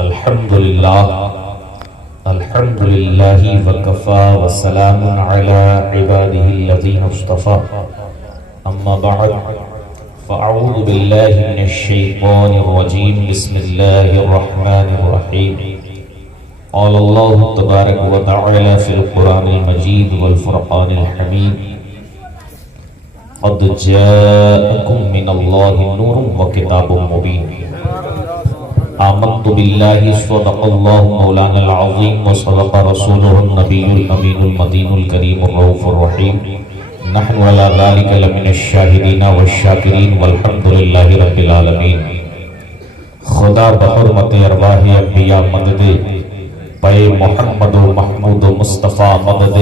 الحمدللہ وکفا وسلام علی عبادہ الذین اصطفیٰ اما بعد فاعوذ باللہ من الشیطان الرجیم بسم اللہ الرحمن الرحیم قال اللہ تبارک و تعالی فی القرآن المجید والفرقان الحمید قد جاءکم من اللہ نور و کتاب مبین آمنت باللہ صدق اللہ مولانا العظیم وصدق رسولہ النبی الامین المدین الکریم الرؤوف الرحیم نحن علی ذلک لمن الشاہدین والشاکرین والحمدللہ رب العالمین۔ خدا بحرمت ارواح انبیاء مدد پے محمد و محمود و مصطفیٰ مدد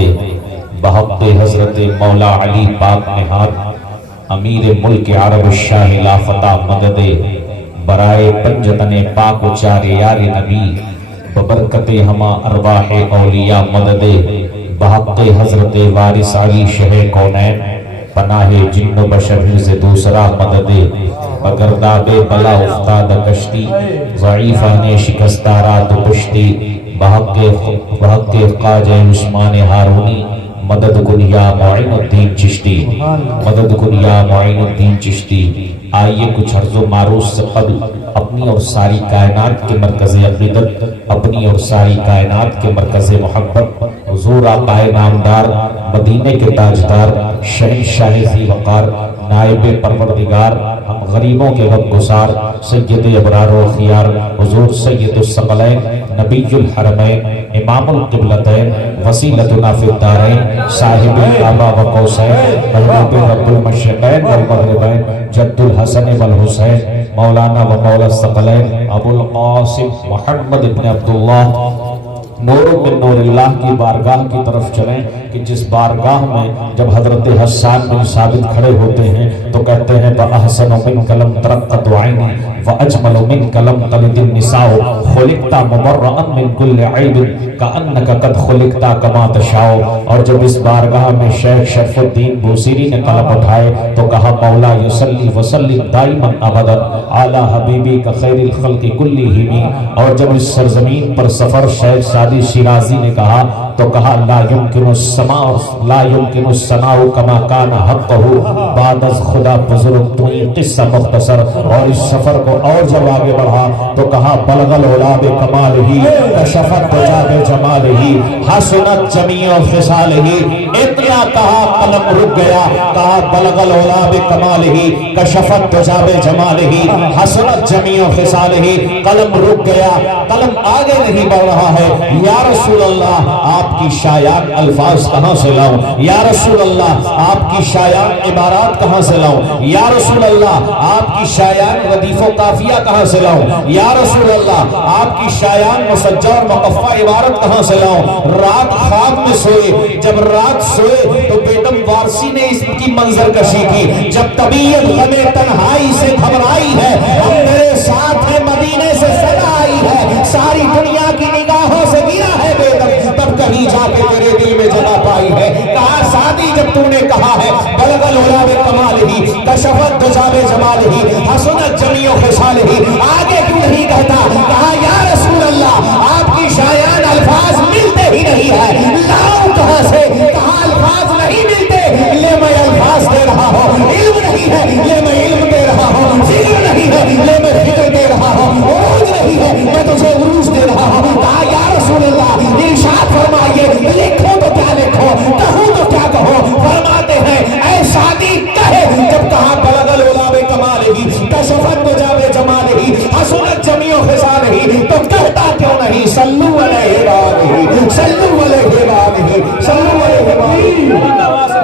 بحق حضرت مولا علی پاک نہاد امیر ملک عرب شاہ لافتہ مدد برائے پنجتن پاک و چار یار نبی ببرکت ہما ارواح اولیاء مدد بحق حضرت وارث علی شہ کونین پناہ جن و بشر سے دوسرا مدد بگرداب بلا افتاد کشتی ضعیفان شکستارات پشتی بحق خواجہ عثمان ہارونی مدد کن یا معین الدین چشتی مدد کن یا معین الدین چشتی۔ آئیے کچھ عرض و معروض سے قبل اپنی اور ساری کائنات کے مرکز عقیدت، اپنی اور ساری کائنات کے مرکز محبت، حضور آقا نامدار مدینے کے تاجدار شہنشاہ ذی وقار نائب پروردگار ہم غریبوں کے غم گسار سید ابرار و خیار حضور سید الثقلین نبی الحرمین امام القبلتین وسیلتنا فی الدارین صاحب العبا و قوسین محبوب رب المشرقین والمغربین جد الحسن والحسین مولانا و مولا الثقلین ابو القاسم محمد بن عبداللہ نور من نور اللہ کی بارگاہ کی طرف چلیں کہ جس بارگاہ میں جب حضرت حسان بن ثابت کھڑے ہوتے ہیں تو کہتے ہیں وَأَحْسَنُ مِنْكَ لَمْ تَرَقَّتْ عَيْنِي وَأَجْمَلُ مِنْكَ لَمْ تَلِدِ النِّسَاءُ خُلِقْتَ مُبَرَّأً مِنْ كُلِّ عَيْبٍ كَأَنَّكَ قَدْ خُلِقْتَ كَمَا تَشَاءُ۔ اور جب اس بارگاہ میں شیخ شرف الدین بوصیری نے قلم اٹھائے تو کہا مولا یصلی وسلم دائما ابدا علی حبیبک خیر الخلق کلہم۔ اور جب اس سرزمین پر سفر شیخ سعدی شیرازی نے کہا تو کہا لا یمکن السماء کما کان حقہ بعد از خدا بزرگ تو یہ قصہ مختصر۔ اور اس سفر کو اور جب آگے بڑھا تو کہا بلغ العلا بکمالہ کشفت دجا بجمالہ حسنت جمیع خصالہ۔ اتنا کہا قلم رک گیا، کہا بلغ العلا بکمالہ کشفت دجا بجمالہ حسنت جمیع خصالہ۔ قلم رک گیا، قلم آگے نہیں بڑھ رہا ہے۔ یا رسول اللہ آپ کی شایان الفاظ کہاں سے لاؤں؟ یا رسول اللہ آپ کی شایان عبارات کہاں سے لاؤں؟ یا رسول اللہ آپ کی شایان ردیف و قافیہ کہاں سے لاؤں؟ یا رسول اللہ آپ کی شایان مسجع اور مقفع عبارت کہاں سے لاؤں؟ رات خواب میں سوئے، جب رات سوئے تو بیگم وارسی نے اس کی منظر کشی کی، جب طبیعت غم تنہائی سے گھبرائی ہے، ہم میرے ساتھ ہیں مدینے سے صدا آئی ہے، ساری دنیا کی نگاہوں سے گرا ہے بیگم، تب کہیں جا کے تیرے دل میں جگہ پائی ہے۔ کہا سعدی جب تو نے کہا ہے بلغ العلا بکمالہ کشفت دجا بجمالہ حسنت جمیع خصالہ، آگے کیوں نہیں کہتا؟ کہا یا رسول اللہ آپ کی شایان الفاظ ملتے ہی نہیں ہے، لاؤ کہاں سے؟ کہا الفاظ نہیں ملتے، لے میں الفاظ دے رہا ہوں، علم نہیں ہے لے میں علم دے رہا ہوں، ذکر نہیں ہے لے میں ذکر دے رہا ہوں، عروج نہیں ہے میں تجھے عروج دے رہا ہوں۔ کہا یا رسول اللہ ارشاد فرمائیے لکھو تو کیا لکھو، کہوں تو کیا کہو؟ فرماتے ہیں اے سعدی کہے، جب کہا بلغ العلا بکمالہ کشفت دجا بجمالہ حسنت جمیع خصالہ تو کہتا کیوں نہیں صلو علیہ وآلہ صلو علیہ وآلہ صلو علیہ وآلہ۔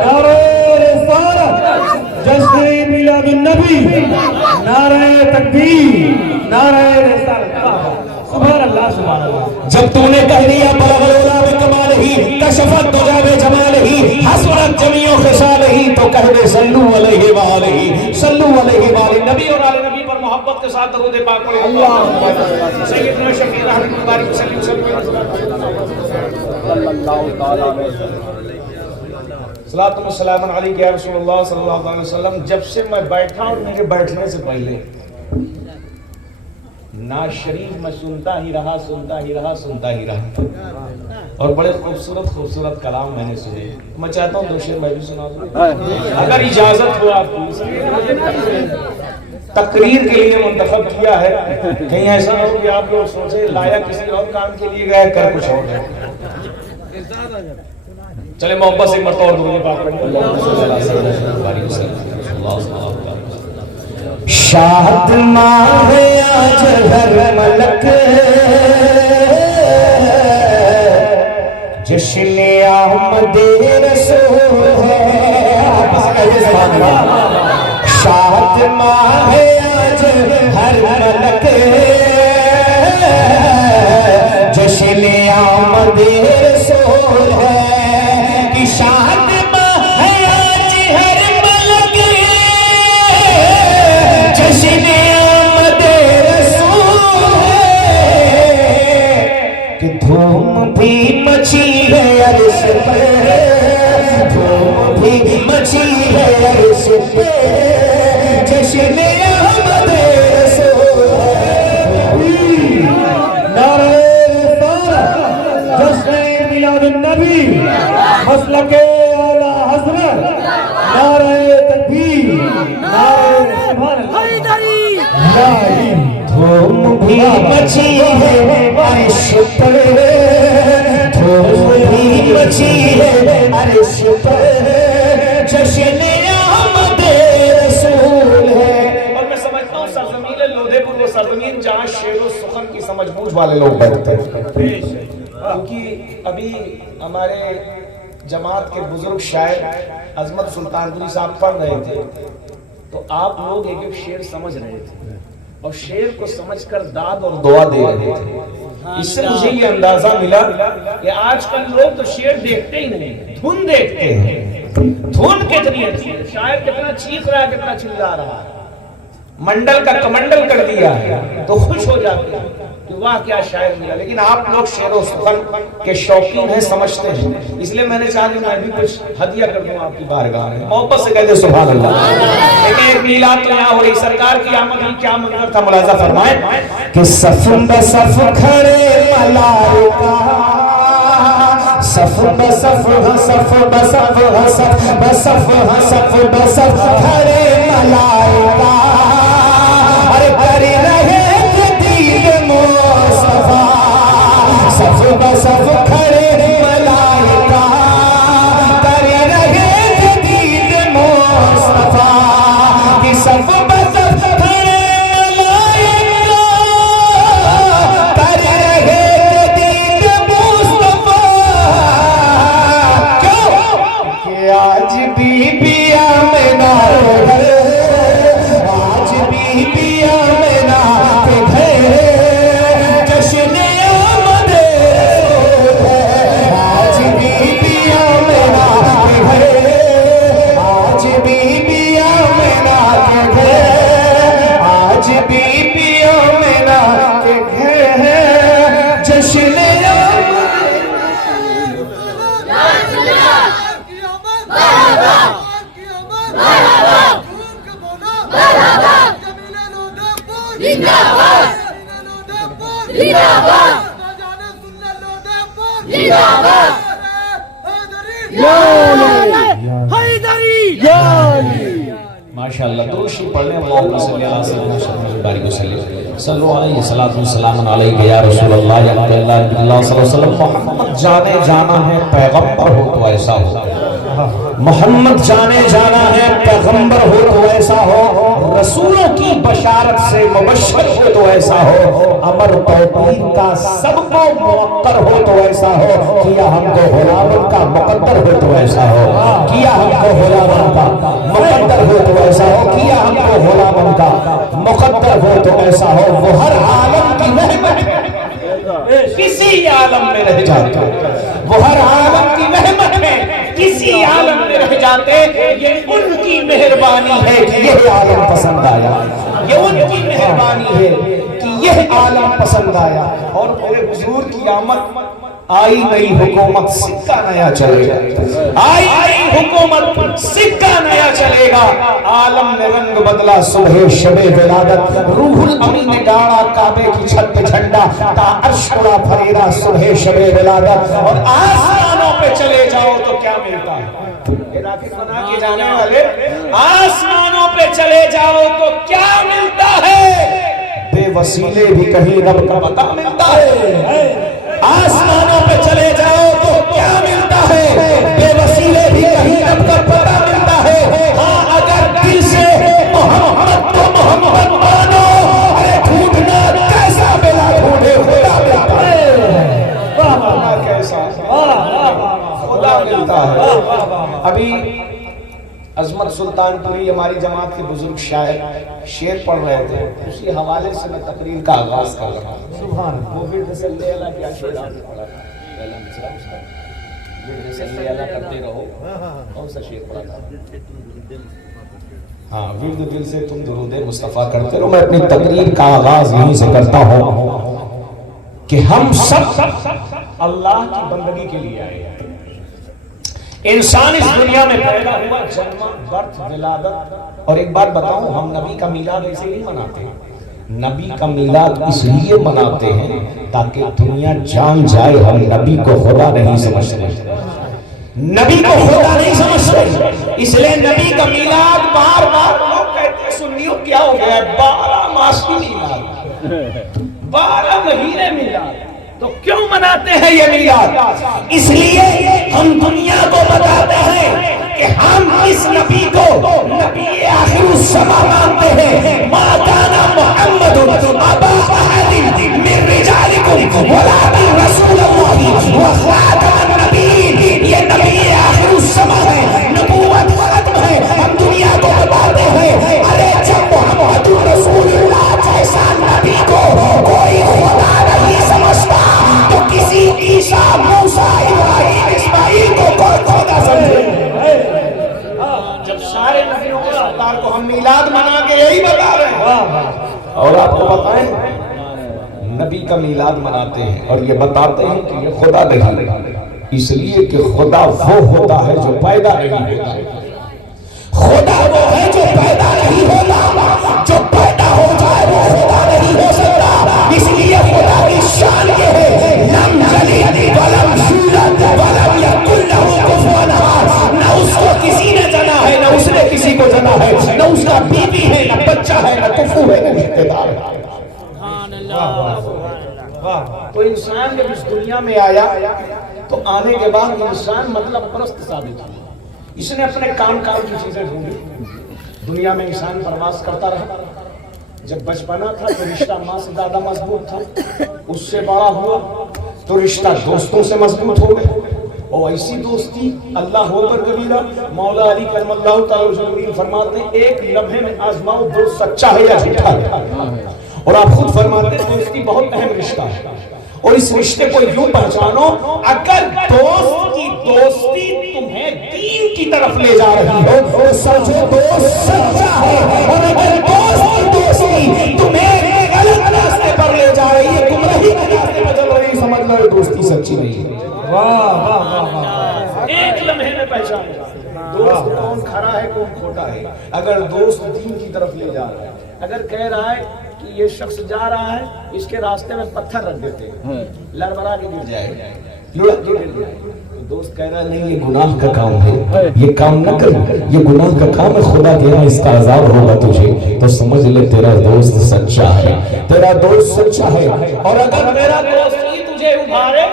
نعرہ رسالت، جشن میلاد النبی، نعرہ تکبیر، نعرہ رسالت، سبحان اللہ سبحان اللہ۔ جب تو نے کہہ دیا بلغ العلا بکمالہ کشفت دجا بجمالہ حسنت جمیع خصالہ تو کہہ دے صلو علیہ وآلہ صلو علیہ وآلہ۔ نبی اور آل نبی پر محبت کے ساتھ درود پاک پڑھیں۔ اللہ سیدنا شفیع رحمت مبارک صلی اللہ علیہ وسلم۔ صلاۃ و سلام علیک یا رسول اللہ صلی اللہ علیہ وسلم۔ جب سے میں بیٹھا اور میرے بیٹھنے سے پہلے ناز شریف میں سنتا ہی رہا سنتا ہی رہا سنتا ہی رہا، اور بڑے خوبصورت خوبصورت کلام میں نے سنے. میں چاہتا ہوں 2 شعر میں بھی سنا دوں اگر اجازت ہو آپ کی. تقریر کے لیے منتخب کیا ہے، کہیں ایسا نہ ہو کہ آپ لوگ سوچیں لایا کسی اور کام کے لیے گئے کر کچھ اور گئے. چلے محبت سے مرتبہ اور درود پاک پڑھیں. شاد ماہ آج ہر ملک جشن آمد رسول ہے. شاد ماہ آج ہر ملک جشن آمد رسول ہے. شاد ماہ آج ہر ملک جشن آمد رسول ہے. کہ دھوم بھی مچی ہے عرش پہ، دھوم بھی مچی ہے عرش پہ جشن آمد رسول ہے. نعرہ رسالت، جشن میلاد النبی، مسلک اعلی حضرت، نعرہ تکبیر، نعرہ حیدری. دھوم بھی مچی ہے عرش پر، دھوم بھی مچی ہے عرش پر جشن آمد رسول ہے. اور میں سمجھتا ہوں سرزمین لودھے پور وہ سرزمین جہاں شعر و سخن کی سمجھ بوجھ والے لوگ بیٹھتے ہیں. کیونکہ ابھی ہمارے جماعت کے بزرگ شاعر عظمت سلطان پوری صاحب پڑھ رہے تھے تو آپ لوگ ایک ایک شعر سمجھ رہے تھے اور شعر کو سمجھ کر داد اور دعا دے رہے تھے. اس سے مجھے یہ اندازہ ملا کہ آج کل لوگ تو شعر دیکھتے ہی نہیں، دھن دیکھتے ہیں. دھن کتنی اچھی ہے، شاعر کتنا چیخ رہا ہے، کتنا چلا رہا ہے، منڈل کا کمنڈل کر دیا ہے تو خوش ہو جاتے ہیں کہ واہ کیا شاعر ملا. لیکن آپ لوگ شعر و سخن کے شوقین ہیں، سمجھتے ہیں، اس لیے میں نے چاہا کہ میں بھی کچھ ہدیہ کر دوں آپ کی بارگاہ میں. محبت سے کہتے سبحان اللہ. لیکن ایک میلاد تو یہاں ہو رہی، سرکار کی آمد میں کیا منظر تھا ملاحظہ فرمائیں کہ صف بصف کھڑے ملائکہ، صف بصف صف بصف صف بصف صف بصف کھڑے ملائکہ، ہر کر رہے دید مصطفیٰ. صف بصف کھڑے ملائکہ کر رہے دید مصطفیٰ. کہ صف بصف کھڑے ملائکہ کر رہے دید مصطفیٰ. کیوں کہ آج بی بی آمنہ کے گھر، آج بی بی آمنہ کے گھر جشن آمد رسول ہے. آج بی بی آمنہ کے گھر، آج بی بی آمنہ کے گھر، آج بی بی آمنہ کے گھر جشن آمد. ماشاءاللہ. دوشی پڑھنے اللہم صلی اللہ علیہ وسلم صلو علیہ صلاۃ والسلام علیہ یا رسول اللہ یا اللہ صلی اللہ علیہ وسلم. محمد جانے جانا ہے پیغمبر ہو تو ایسا ہو، محمد جانے جانا ہے پیغمبر ہو تو ایسا ہو، رسولوں کی بشارت سے مبشر ہو تو ایسا ہو، امر توحید کا سب کو موقر ہو تو ایسا ہو، کیا ہم کو غلاموں کا مقدر ہو تو ایسا ہو، کیا ہم کو غلاموں کا مقدر ہو تو ایسا ہو، کیا ہم کو غلاموں کا مقدر ہو تو ایسا ہو. وہ ہر عالم کی رحمت کسی عالم میں رہ جاتے، وہ ہر عالم کی رحمت میں کسی عالم میں رہ جاتے. یہ ان کی مہربانی ہے کہ یہ عالم پسند آیا، یہ ان کی مہربانی ہے کہ یہ عالم پسند آیا. اور پورے حضور کی آمد آئی نئی حکومت سکہ نیا چلے گا، آئی نئی حکومت سکہ نیا چلے گا، عالم نے رنگ بدلا صبح شب ولادت، روح الامین نے گاڑا کعبے کی چھت پہ جھنڈا، تا عرش اڑا پھریرا صبح شب ولادت، اور آسمانوں پہ چلے جاؤ تو کیا ملتا ہے؟ عراقی بنا کے جانے والے آسمانوں پہ چلے جاؤ تو کیا ملتا ہے؟ بے وسیلے بھی کہیں رب کا پتہ ملتا ہے، آسمانوں پہ چلے جاؤ تو کیا ملتا ہے؟ بے وسیلے بھی کہیں رب کا پتہ ملتا ہے۔ ہاں اگر دل سے محمد تو محمد مانو، ارے ڈھونڈنا کیسا بلا ڈھونڈے خدا ملتا ہے، کیسا خدا ملتا ہے۔ ابھی عظمت سلطان پوری ہماری جماعت کے بزرگ شاعر شعر پڑھ رہے تھے، اسی حوالے سے میں تقریر کا آغاز کر رہا ہوں۔ سبحان اللہ، وہ ورد صلی اللہ کیا شعر آپ نے پڑھا تھا؟ پہلا مصرع اس کا ورد صلی اللہ کرتے رہو، کون سا شعر پڑھا تھا؟ ہاں، ورد دل سے تم درود مصطفیٰ کرتے رہو۔ میں اپنی تقریر کا آغاز یہیں سے کرتا ہوں کہ ہم سب اللہ کی بندگی کے لیے آئے ہیں۔ انسان اس دنیا میں پیدا ہوا، جنم، برتھ، ولادت، اور ایک بات بتاؤں، ہم نبی کا میلاد ایسے نہیں مناتے ہیں، نبی کا میلاد اس لیے مناتے ہیں تاکہ دنیا جان جائے ہم نبی کو خدا نہیں سمجھتے، نبی کو خدا نہیں سمجھتے، اس لیے نبی کا میلاد بار بار لوگ کہتے ہیں سنیوں کیا ہو گیا ہے، 12 ماس کی میلاد، 12 مہینے میلاد، تو کیوں مناتے ہیں یہ میلاد؟ اس لیے ہم دنیا کو بتاتے ہیں کہ ہم اس نبی کو نبی آخر الزماں مانتے ہیں۔ ما کان محمد ابا احد من رجالکم ولکن رسول اللہ وخاتم النبیین، یہ نبی آخر الزماں ہے، نبوت ختم ہے۔ ہم دنیا کو بتاتے ہیں ارے جب محمد رسول اللہ جیسا نبی کو کوئی خدا نہیں سمجھتا تو کسی عیسیٰ، موسیٰ، ابراہیم، اسماعیل کو کوئی خدا سمجھے؟ جب سارے نبیوں کے سردار کو ہم میلاد منا کے یہی بتا رہے ہیں، اور آپ کو بتائیں نبی کا میلاد مناتے ہیں اور یہ بتاتے ہیں کہ یہ خدا نہیں، اس لیے کہ خدا وہ ہوتا ہے جو پیدا نہیں ہوتا، خدا وہ ہے جو پیدا نہیں ہوتا، جو پیدا ہو جائے وہ خدا نہیں ہو سکتا۔ اس لیے خدا کی شان یہ ہے لم یلد ولم یولد ولم یکن لہ کفوا احد، نہ اس کو کسی نے جنا ہے نہ اس نے کسی کو جنا ہے، نہ اس کا بیوی ہے نہ بچہ ہے نہ کفو ہے نہ رشتہ دار ہے۔ تو انسان جب اس دنیا میں آیا تو آنے کے بعد انسان مطلب پرست ثابت ہوا، اس نے اپنے کام کی چیزیں ڈھونڈی، دنیا میں انسان پرواز کرتا رہا، جب بچپنا تھا تو رشتہ ماں سے زیادہ مضبوط تھا، اس سے بڑا ہوا تو رشتہ دوستوں سے مضبوط ہو گئے، اور ایسی دوستی اللہ ہو کر کبیرہ، مولا علی کرم اللہ تعالی فرماتے ہیں ایک لمحے میں آزماؤ دوست سچا ہے یا جھوٹا ہے، اور آپ خود فرماتے ہیں دوستی بہت اہم رشتہ ہے، اور اس رشتے کو یوں پہچانو اگر دوست کی دوستی تمہیں دین کی طرف لے جا رہی ہو تو سمجھو دوست سچا ہے، اور اگر دوست کی دوستی تمہیں غلط راستے پر لے جا رہی ہے، گمراہی کے راستے پر چل رہی، سمجھ لو دوستی سچی نہیں ہے۔ واہ واہ واہ، ایک لمحے میں پہچانو دوست کون کھرا ہے کون کھوٹا ہے۔ اگر دوست دین کی طرف لے جا رہا ہے، اگر کہہ رہا ہے کہ یہ شخص جا رہا ہے اس کے راستے میں پتھر رکھ دیتے ہیں، لڑبڑا کے گر جائے گا، لڑک کے گر جائے گا، دوست کہہ رہا ہے نہیں یہ گناہ کا کام ہے، یہ کام نہ کر، یہ گناہ کا کام ہے، خدا تیرا اس کا عذاب ہوگا تجھے، تو سمجھ لے تیرا دوست سچا ہے، تیرا دوست سچا ہے۔ اور اگر میرا دوست ہی تجھے ابھارے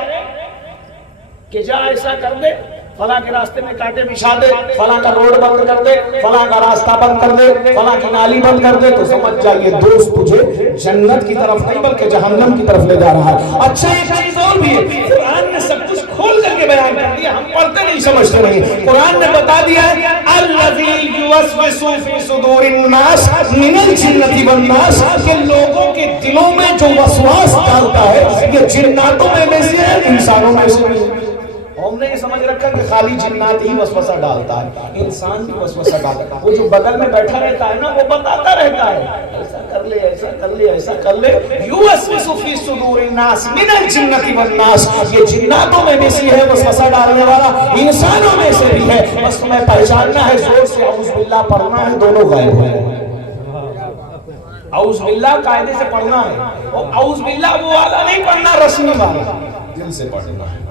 کہ جا ایسا کر دے، فلاں کے راستے میں کانٹے بچھا دے، فلاں کا روڈ بند کر دے، فلاں کا راستہ بند کر دے، فلاں کی نالی بند کر دے، تو سمجھ جائیے دوست تجھے جنت کی طرف نہیں بلکہ جہنم کی طرف لے جا رہا ہے۔ اچھا ایک چیز اور بھی ہے، قرآن نے سب کچھ کھول کر کے بیان کر دیا، ہم پڑھتے نہیں سمجھتے نہیں۔ قرآن نے بتا دیا ہے الذی یوسوس فی صدور الناس من الجنۃ والناس، کہ لوگوں کے دلوں میں جو وسواس ڈالتا ہے یہ جناتوں میں سے ہے انسانوں میں سے۔ ہم نے یہ سمجھ رکھا کہ خالی جنات ہی وسوسہ ڈالتا ہے، انسان بھی وسوسہ ڈالتا ہے. وہ جو بغل میں بیٹھا رہتا ہے نا وہ بتاتا رہتا ہے ایسا کر لے، ایسا کر لے، ایسا کر لے. یوسوس فی صدور الناس من الجنۃ والناس. یہ جناتوں میں بھی سے ہے وسوسہ ڈالنے والا، انسانوں میں سے بھی ہے. بس تمہیں پہچاننا ہے، زور سے اعوذ باللہ پڑھنا ہے، دونوں غائب ہو جائیں. اعوذ باللہ قاعدے سے پڑھنا ہے، اور اعوذ باللہ وہ والا نہیں پڑھنا، رسمی والا دل سے پڑھنا ہے.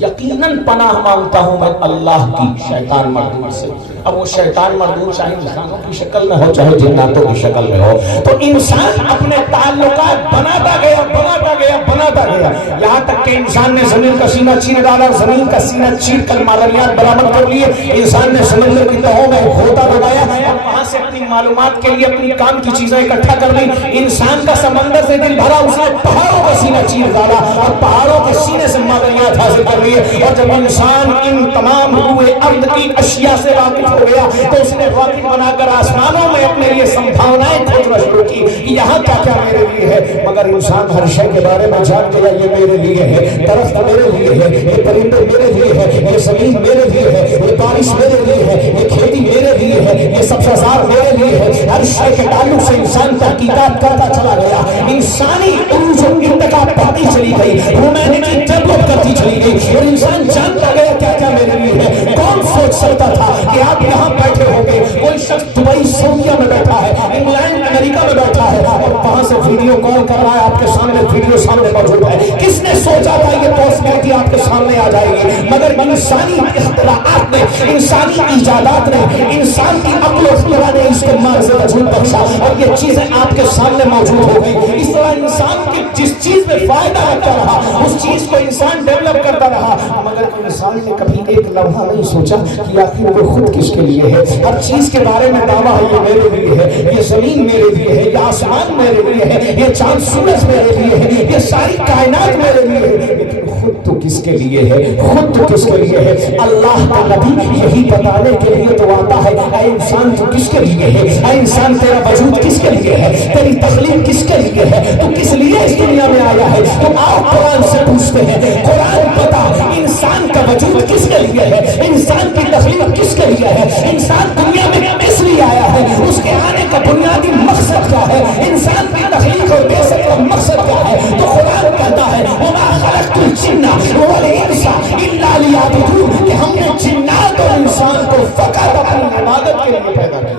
یقیناً پناہ مانگتا ہوں میں اللہ کی شیطان مردود سے. اب وہ شیطان مردود چاہے انسانوں کی شکل میں ہو چاہے جناتوں کی شکل میں ہو، تو انسان اپنے تعلقات بناتا گیا بناتا گیا بناتا گیا، یہاں تک کہ انسان نے زمین کا سینہ چیر ڈالا، زمین کا سینہ چیر کر معدنیات برآمد کر لیے. انسان نے سمندر کی تہوں میں گھوتا دبایا اور وہاں سے اپنی معلومات کے لیے اپنی کام کی چیزیں اکٹھا کر لی. انسان کا سمندر سے دل بھرا، اس نے پہاڑوں کا سینہ چیر ڈالا اور پہاڑوں کے سینے سے معدنیات حاصل کر لیے. اور جب انسان ان تمام روئے ارض کی اشیاء سے واقف ہو گیا تو اس نے واقف بنا کر آسمانوں میں اپنے لیے سمبھاونائیں کھوجنا شروع کی کہ یہاں کیا کیا میرے لیے ہے. مگر انسان ہر شے کے بارے میں جان گیا یہ میرے لیے ہے، درخت میرے لیے ہے، یہ پرندے میرے لیے ہے، یہ زمین میرے لیے ہے، یہ بارش میرے لیے ہے، یہ کھیتی میرے لیے ہے، یہ سبزار میرے لیے ہے. ہر شے کے تعلق سے انسان تحقیقات کرتا چلا گیا. انسانی عروج و ارتقا بڑھتی چلی گئی، ہیومینٹی ڈیولپ کرتی چلی گئی، اور انسان جانتا گیا کیا کیا میرے لیے ہے. کون سوچ سکتا تھا کہ آپ یہاں بیٹھے ہوں گے، کوئی شخص دبئی سعودیہ میں بیٹھا ہے، انگلینڈ امریکہ میں بیٹھا ہے اور وہاں سے ویڈیو کال کر رہا ہے، آپ کے سامنے ویڈیو سامنے موجود ہے. کس نے سوچا تھا یہ پاسبلٹی آپ کے سامنے آ جائے گی؟ مگر انسانی اختراعات نے، انسانی ایجادات نے، انسان کی عقل و فکر نے اس کو مغز وجود بخشا اور یہ چیزیں آپ کے سامنے موجود ہو گئی. اس طرح انسان کی جس چیز میں فائدہ رکھتا رہا اس چیز کو انسان ڈیولپ کرتا رہا، مگر انسان نے کبھی ایک لمحہ نہیں سوچا کہ آخر وہ خود کس کے لیے ہے. ہر چیز کے بارے میں دعویٰ ہے یہ میرے لیے ہے، یہ زمین میرے لیے ہے، یہ آسمان میرے لیے ہے، یہ چاند سورج میرے لیے ہے، یہ ساری کائنات میرے لیے ہے. لیکن خود تو کس کے لیے ہے؟ خود تو کس کے لیے ہے؟ اللہ کا نبی یہی بتانے کے لیے تو آتا ہے اے انسان تو کس کے لیے ہے؟ اے انسان تیرا وجود کس کے لیے ہے؟ تیری تخلیق کس کے لیے ہے؟ تو کس لیے اس دنیا میں آیا ہے؟ تو آپ قرآن سے پوچھتے ہیں، قرآن بتا انسان کا وجود کس کے لیے ہے؟ انسان کی تخلیق کس کے لیے ہے؟ انسان دنیا میں کس لیے آیا ہے؟ اس کے آنے کا بنیادی مقصد کیا ہے؟ انسان کی تخلیق اور بیسک کا مقصد کیا ہے؟ تو قرآن کہتا ہے وَمَا خَلَقْتُ الْجِنَّ وَالْإِنسَ إِلَّا لِيَعْبُدُونِ کہ ہم نے جنات اور انسان کو فقط اپنی عبادت کے لیے پیدا کیا،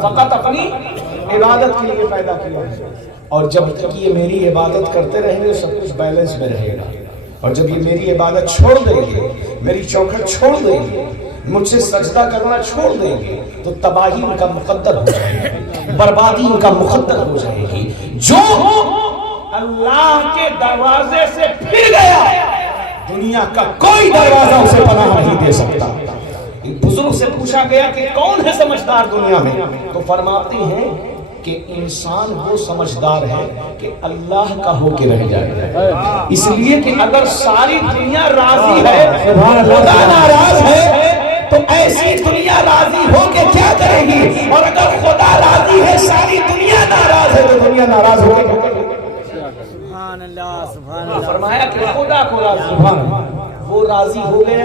فقط اپنی عبادت کے لیے پیدا کیا. اور جب تک یہ میری عبادت کرتے رہیں گے سب کچھ بیلنس میں رہے گا. اور جب یہ میری عبادت چھوڑ دیں گے، میری چوکھٹ چھوڑ دیں گے، مجھ سے سجدہ کرنا چھوڑ دیں گے، تو تباہی ان کا مقدر ہو جائے گی، بربادی ان کا مقدر ہو جائے گی. جو اللہ کے دروازے سے پھر گیا دنیا کا کوئی دروازہ اسے پناہ نہیں دے سکتا. بزرگ سے پوچھا گیا کہ کون ہے سمجھدار دنیا میں؟ تو فرماتے ہیں کہ انسان وہ سمجھدار ہے کہ اللہ کا ہو کے رہ جائے. اس لیے کہ اگر ساری دنیا راضی ہے، خدا ناراض ہے، تو ایسی دنیا راضی ہو کے کیا کرے گی؟ اور اگر خدا راضی ہے، ساری دنیا ناراض ہے، تو دنیا ناراض ہو کے فرمایا کہ خدا کو راضی، وہ راضی ہو گیا.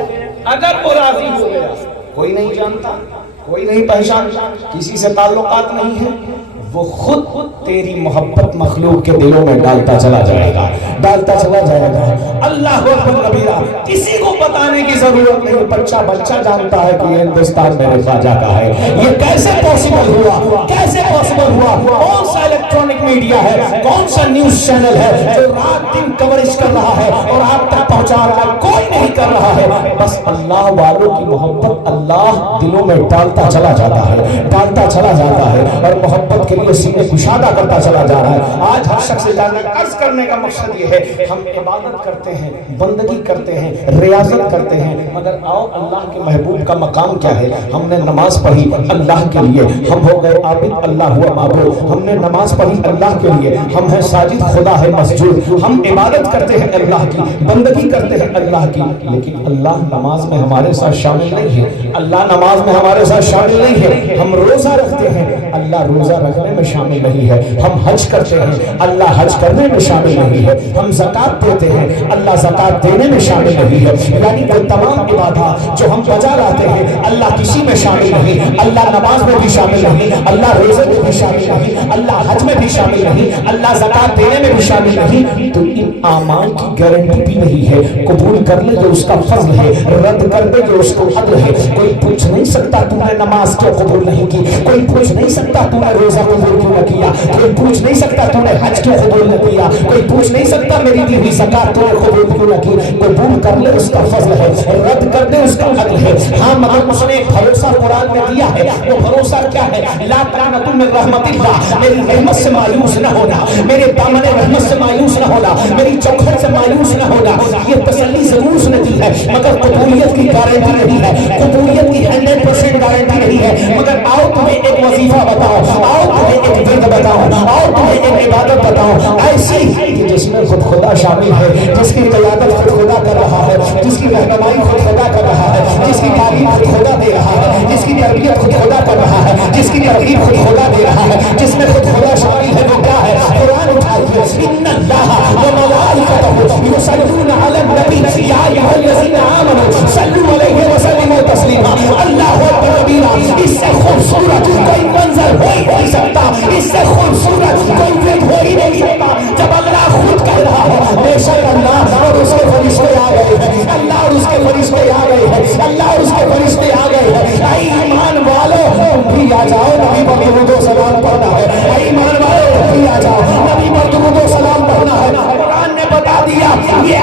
اگر وہ راضی ہو گیا، کوئی نہیں جانتا، کوئی نہیں پہچانتا، کسی سے تعلقات نہیں ہے، وہ خود تیری محبت مخلوق کے دلوں میں ڈالتا چلا جائے گا، ڈالتا چلا جائے گا. اللہ اکبر کبیرہ. کسی کو بتانے کی ضرورت نہیں، بچہ جانتا ہے کہ یہ ہندوستان میرے خواجہ کا ہے. یہ کیسے پاسبل ہوا؟ کیسے پاسبل ہوا؟ کون سا الیکٹرانک میڈیا ہے، کون سا نیوز چینل ہے جو رات دن کوریج کر رہا ہے اور آپ تک پہنچا رہا ہے؟ کوئی نہیں کر رہا ہے. بس اللہ والوں کی محبت اللہ دلوں میں ڈالتا چلا جاتا ہے، ڈالتا چلا جاتا ہے، اور محبت کے لیے سینے کشادہ کرتا چلا جا رہا ہے. آج ہر شخص عرض کرنے کا مقصد یہ ہے، ہم عبادت کرتے ہیں، بندگی کرتے ہیں، ریاضت کرتے ہیں، مگر آؤ اللہ کے محبوب کا مقام کیا ہے؟ ہم نے نماز پڑھی اللہ کے لیے، ہم ہو گئے عابد، اللہ ہوا معبود. ہم نے نماز پڑھی اللہ کے لیے، ہم ہیں ساجد، خدا ہے مسجود. ہم عبادت کرتے ہیں اللہ کی، بندگی کرتے ہیں اللہ کی، لیکن اللہ نماز میں ہمارے ساتھ شامل نہیں ہے. اللہ نماز میں ہمارے ساتھ شامل نہیں ہے. ہم روزہ رکھتے ہیں، اللہ روزہ رکھنے میں شامل نہیں ہے. ہم حج کرتے ہیں, اللہ حج کرنے میں شامل نہیں ہے. ہم زکات دیتے ہیں, اللہ زکات دینے میں شامل نہیں ہے. یعنی وہ تمام عبادات جو ہم بجا لاتے ہیں اللہ کسی میں شامل نہیں. اللہ نماز میں بھی شامل نہیں, اللہ روزے میں بھی شامل نہیں, اللہ حج میں بھی شامل نہیں, اللہ زکات دینے میں بھی شامل نہیں. تو ان اعمال کی گارنٹی بھی نہیں ہے. قبول کر لے جو اس کا فضل ہے, رد کر دے جو اس کو عدل ہے. کوئی پوچھ نہیں سکتا تو نے نماز کیوں قبول نہیں کی, کوئی پوچھ نہیں سکتا تو نے روزہ قبول کیوں نہ کیا, کوئی پوچھ نہیں سکتا تو نے حج کیوں قبول نہ کیا, کوئی پوچھ نہیں سکتا میری دی ہوئی زکات تو نے قبول کیوں نہ کی. قبول کر لے اس کا فضل ہے, رد کر دے اس کا عدل ہے. ہاں مگر اس نے بھروسہ قرآن میں دیا ہے. وہ بھروسہ کیا ہے؟ لا تقنطوا من رحمت اللہ, میری رحمت سے مایوس نہ ہونا, میرے دامن رحمت سے مایوس نہ ہونا, میری چوکھٹ سے مایوس نہ ہونا. یہ تسلی ضرور اس نے دی ہے مگر قبولیت کی گارنٹی نہیں ہے, قبولیت کی 100% گارنٹی نہیں ہے. مگر آؤ تمہیں ایک وظیفہ بتاؤ, آؤ تمہیں ایک ورد بتاؤ, آؤ تمہیں ایک عبادت بتاؤ ایسی کہ جس میں خود خدا شامل ہے, جس کی قیادت خود خدا کر رہا ہے, جس کی رہنمائی خود خدا کر رہا ہے, جس کی تعلیم خود خدا دے رہا ہے, جس کی تربیت خود خدا کر رہا ہے, جس کی ترغیب خود خدا دے رہا ہے, جس میں خود خدا شامل ہے. وہ کیا ہے؟ قرآن اٹھائیے, ان اللہ وملائکتہ یصلون علی النبی یا ایھا الذین آمنوا صلوا علیہ وسلموا تسلیما. اللہ اکبر کبیرہ. اس سے خوبصورت کوئی منظر ہو ہی نہیں سکتا, اس سے خوبصورت کوئی ورد ہو ہی نہیں سکتا جب اللہ خود کہہ رہا ہے بے شک اللہ اور اس کے فرشتے آ گئے ہیں, اللہ اور اس کے فرشتے آ گئے ہیں, اللہ اور اس کے فرشتے آ گئے ہیں. اے ایمان والو تم بھی آ جاؤ, نبی پر درود و سلام پڑھنا ہے. اے ایمان والو تم بھی آ جاؤ, نبی پر درود و سلام پڑھنا ہے. قرآن نے بتا دیا یہ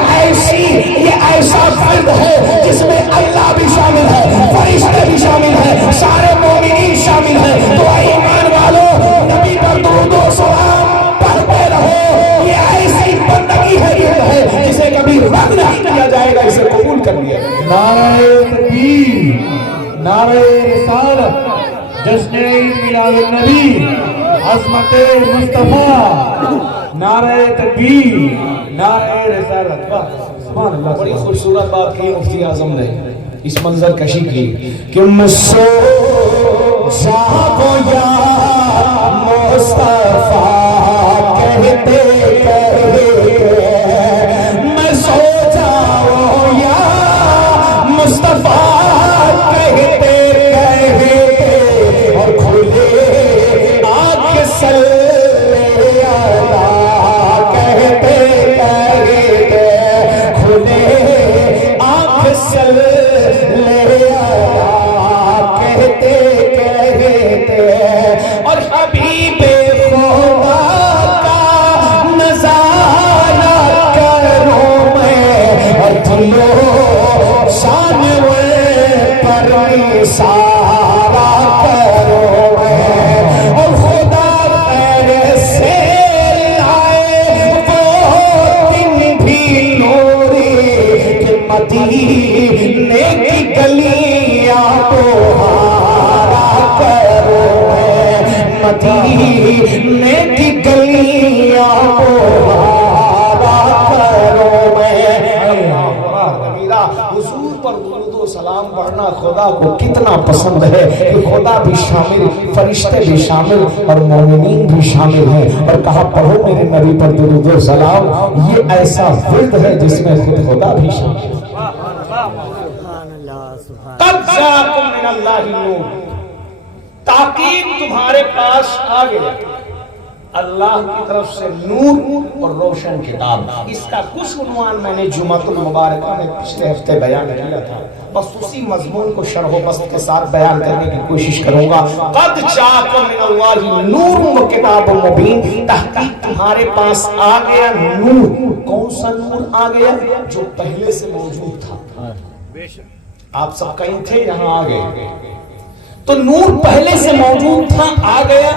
ایسا فرد ہے جس میں اللہ بھی شامل ہے, فرشتے بھی شامل ہیں, سارے مومنین شامل ہیں. تو اے ایمان والو نبی پر درود و سلام پڑھتے رہو. یہ ایسی بندگی ہے جسے کبھی رد نہیں کیا جائے گا, اسے قبول کر لیا. نعرہ تکبیر, نعرہ رسالت, جشن میلاد النبی, عظمت مصطفیٰ, نعرہ تکبیر, نعرہ رسالت. سبحان اللہ. بڑی خوبصورت بات کی مفتی اعظم نے, اس منظر کشی کی کہ مسو جاگو یا مصطفیٰ کہتے میں سو جاؤں یا مصطفیٰ کہتے اور کھلے آنکھ صلی اللہ کہتے کھلے آنکھ صلی اللہ کہتے اور حبیب خدا کا نظارہ کروں میں, اور دلو شان پر سارا کروں میں, اور خدا پیر سے لائے وہ دن بھی نوری کہ مدینے کی گلیاں بہارا کروں میں, مدینے کی گلیاں بہارا کروں میں. حضور پر درود و سلام پڑھنا خدا کو کتنا پسند ہے کہ خدا بھی شامل, فرشتے بھی شامل اور مومنین بھی شامل ہیں. اور کہا پڑھو میرے نبی پر درود و سلام. یہ ایسا ورد ہے جس میں خود خدا بھی شامل ہے. قد جاءکم من اللہ نور, تاکید تمہارے پاس آ گیا اللہ کی طرف سے نور اور روشن کتاب. اس کا کچھ عنوان میں نے جمعۃ المبارکہ میں پچھلے ہفتے بیان کیا تھا, بس اسی مضمون کو شرح و بسط کے ساتھ بیان کرنے کی کوشش کروں گا. قد جاءکم من اللہ نور و کتاب مبین, تحقیق تمہارے پاس آ گیا نور. کون سا نور آ گیا؟ جو پہلے سے موجود تھا. آپ سب کہیں تھے, یہاں آ گئے. تو نور پہلے سے موجود تھا, آ گیا,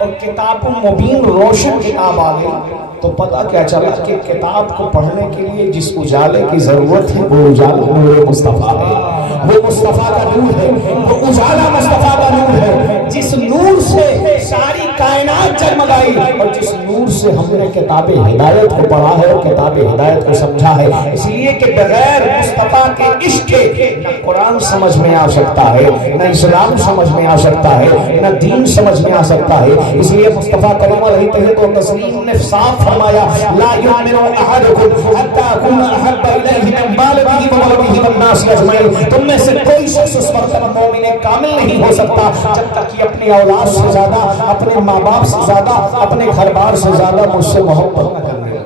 اور کتاب مبین روشن کتاب آ گئی. تو پتہ کیا چلا کہ کتاب کو پڑھنے کے لیے جس اجالے کی ضرورت ہے وہ اجالہ نور مصطفیٰ ہے. وہ مصطفیٰ کا نور ہے، وہ اجالا مصطفیٰ کا نور ہے، جس نور سے ساری کائنات جگمگائی اور جس نور سے ہم نے کتاب ہدایت کو پڑھا ہے اور کتاب ہدایت کو سمجھا ہے۔ اس لیے کہ بغیر مصطفیٰ کے عشق کے نہ قرآن سمجھ میں آ سکتا ہے، نہ اسلام سمجھ میں آ سکتا ہے، نہ دین سمجھ میں آ سکتا ہے۔ اس لیے مصطفیٰ کریم علیہ تہت و تسلیم نے صاف فرمایا لا یؤمن احدکم حتی اکون احب الیہ من والدہ وولدہ والناس اجمعین، تم میں سے کوئی شخص اس وقت تک مومن کامل نہیں ہو سکتا جب تک کہ اپنی اولاد سے زیادہ، اپنے ماں باپ سے زیادہ، اپنے گھر بار سے زیادہ مجھ سے محبت نہ کرے۔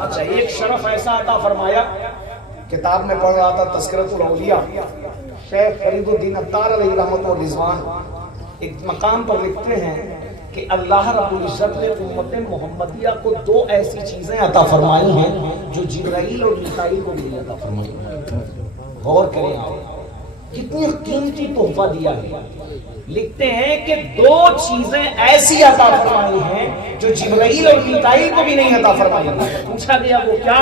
اچھا، ایک شرف ایسا عطا فرمایا، کتاب میں پڑھ رہا تھا تذکرۃ الاولیاء، شیخ فرید الدین عطار علیہ رحمۃ و رضوان ایک مقام پر لکھتے ہیں کہ اللہ رب العزت نے امت محمدیہ کو دو ایسی چیزیں عطا فرمائی ہیں جو جبرائیل اور میکائیل کو نہیں عطا فرمائی۔ غور کریں آپ، کتنی قیمتی تحفہ دیا ہے۔ لکھتے ہیں کہ دو چیزیں ایسی عطا فرمائی ہیں جو جبرائیل اور میکائیل کو بھی نہیں عطا فرمائی۔ پوچھا گیا وہ کیا؟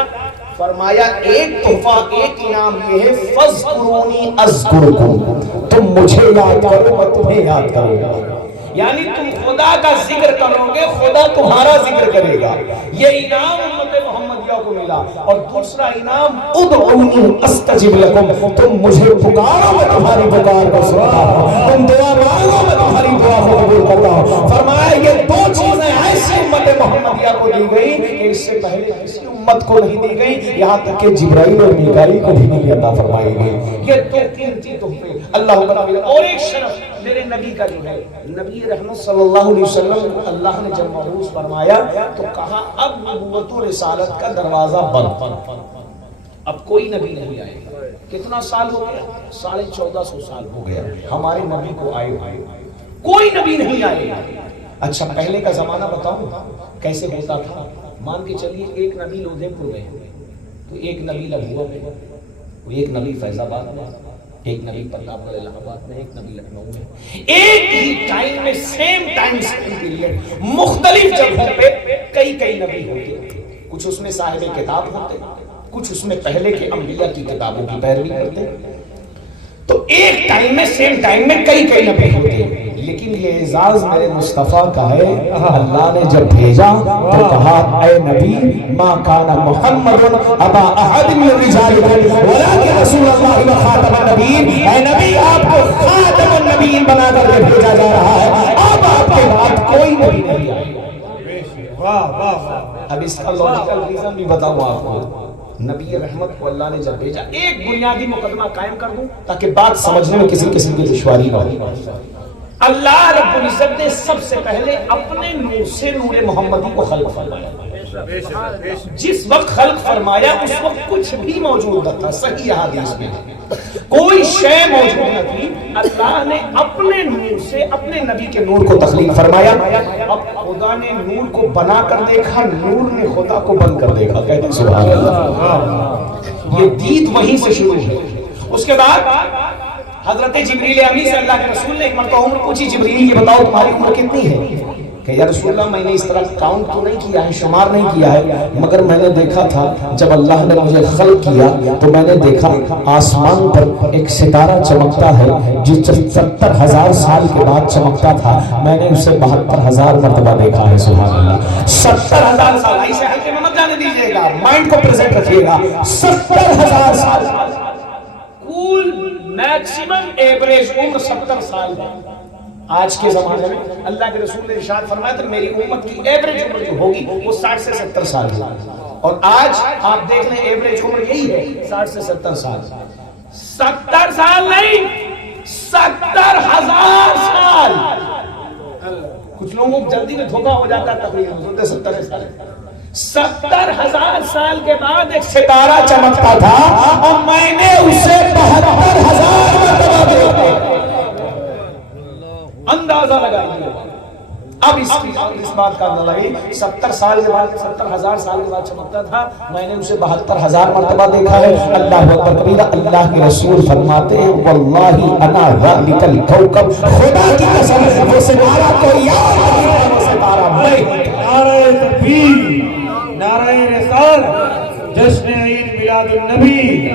فرمایا ایک تحفہ، ایک انعام یہ ہے فَاذْكُرُونِي أَذْكُرْكُمْ، تم مجھے یاد کرو میں تمہیں یاد کروں گا۔ یعنی تم خدا کا ذکر کرو گے، خدا تمہارا ذکر کرے گا۔ یہ انعام امت محمدیہ کو ملا۔ اور دوسرا انعام ادعونی استجب لکم، تم مجھے پکارو میں تمہاری پکار کو سنتا ہوں، تم دعا مانگو میں تمہاری دعا کو قبول کرتا ہوں۔ فرمایا یہ دو چیزیں ایسی امت محمدیہ کو دی گئی کہ اس سے پہلے کسی امت کو نہیں دی گئی، یہاں تک کہ جبرائیل اور میکائیل کو بھی نہیں عطا فرمائی گئی۔ یہ دو قیمتی تحفے اللہ تعالیٰ نے۔ اور ایک شرف میرے نبی کا جو ہے، نبی رحمت صلی اللہ علیہ وسلم کو اللہ نے جب مبعوث فرمایا تو کہا اب نبوت و رسالت کا دروازہ بند، اب کوئی نبی نہیں آئے گا۔ کتنا سال ہو گیا؟ 1450 سال ہو گیا ہمارے نبی کو آئے ہوئے، کوئی نبی نہیں آئے گا۔ اچھا، پہلے کا زمانہ بتاؤں کیسے ہوتا تھا؟ مان کے چلیے ایک نبی لودھے پور گئے تو ایک نبی لکھنؤ میں، ایک نبی فیض آباد میں، ایک نبی پنجاب میں، الہ آباد میں، ایک نبی لکھنؤ میں، ایک ہی ٹائم میں سیم ٹائم سیم پیریڈ مختلف جگہوں پہ کئی نبی ہوتے۔ کچھ اس میں صاحب کتاب ہوتے، کچھ اس میں پہلے کے انبیاء کی کتابوں کی پیروی کرتے۔ تو ایک ٹائم میں سیم ٹائم میں کئی نبی ہوتے۔ لیکن یہ اعزاز میرے مصطفیٰ کا ہے، اللہ نے جب بھیجا تو کہا اے نبی ما کان محمد ابا احد من رجالکم ولکن رسول اللہ و خاتم النبیین، اے نبی آپ کو خاتم النبیین بنا کر کے بھیجا جا رہا ہے، اب آپ کے بعد کوئی نبی نہیں آئے گا۔ اب اس کا لاجیکل ریزن بھی بتاؤں آپ کو۔ نبی رحمت کو اللہ نے جب بھیجا، ایک بنیادی مقدمہ قائم کر دوں تاکہ بات سمجھنے میں کسی قسم کی دشواری نہ ہو۔ اللہ رب العزت نے سب سے پہلے اپنے نور سے نور محمدی کو خلق فرمایا۔ جس وقت خلق فرمایا اس وقت کچھ بھی موجود نہ تھا، صحیح حدیث میں کوئی شے موجود نہ تھی۔ اللہ نے اپنے نور سے اپنے نبی کے نور کو تخلیق فرمایا۔ اب خدا نے نور کو بنا کر دیکھا، نور نے خدا کو بن کر دیکھا۔ کہتے ہیں سبحان اللہ۔ یہ دید وہیں سے شروع ہے۔ اس کے بعد حضرت جبریل امین سے اللہ کے رسول نے ایک مرتبہ عمر پوچھی، جبریل یہ بتاؤ تمہاری عمر کتنی ہے؟ کہ یا رسول اللہ میں نے اس طرح کاؤنٹ تو نہیں کیا ہے، شمار نہیں کیا ہے، مگر میں نے دیکھا تھا جب اللہ نے مجھے خلق کیا تو میں نے دیکھا آسمان پر ایک ستارہ چمکتا ہے جو 70,000 سال کے بعد چمکتا تھا، میں نے اسے 72,000 مرتبہ دیکھا ہے۔ سبحان اللہ۔ 70,000 سال، ایسے ہلکے میں مت جانے دیجیے گا، مائنڈ کو پریزنٹ رکھیے گا۔ 70,000 سال کل میکسیمم ایوریج عمر 70 سال ہے آج کے زمانے میں۔ اللہ کے رسول نے ارشاد فرمایا تو میری امت کی ایوریج عمر جو ہوگی وہ 60 سے 70 سال ہے، اور آج آپ دیکھ لیں ایوریج عمر یہی ہے 60 سے 70 سال۔ 70 سال نہیں، 70,000 سال۔ کچھ لوگوں کو جلدی میں دھوکہ ہو جاتا ہے، تقریباً 70 سال۔ 70,000 سال کے بعد ایک ستارہ چمکتا تھا اور میں نے اسے 72,000 مرتبہ دیکھا۔ اندازہ لگائیے اب اس بات کا اندازہ لگائیے۔ 70 سال کے بعد 70,000 سال کے بعد چمکتا تھا، میں نے اسے 72,000 مرتبہ دیکھا ہے۔ اللہ اکبر کبیرہ۔ اللہ کے رسول فرماتے ہیں واللہ انا ذالک الکوکب، خدا کی قسم وہ ستارہ کوئی اور نہیں ہے، وہ ستارہ میں۔ نعرہ تکبیر، نعرہ رسالت، جشن عید میلاد النبی،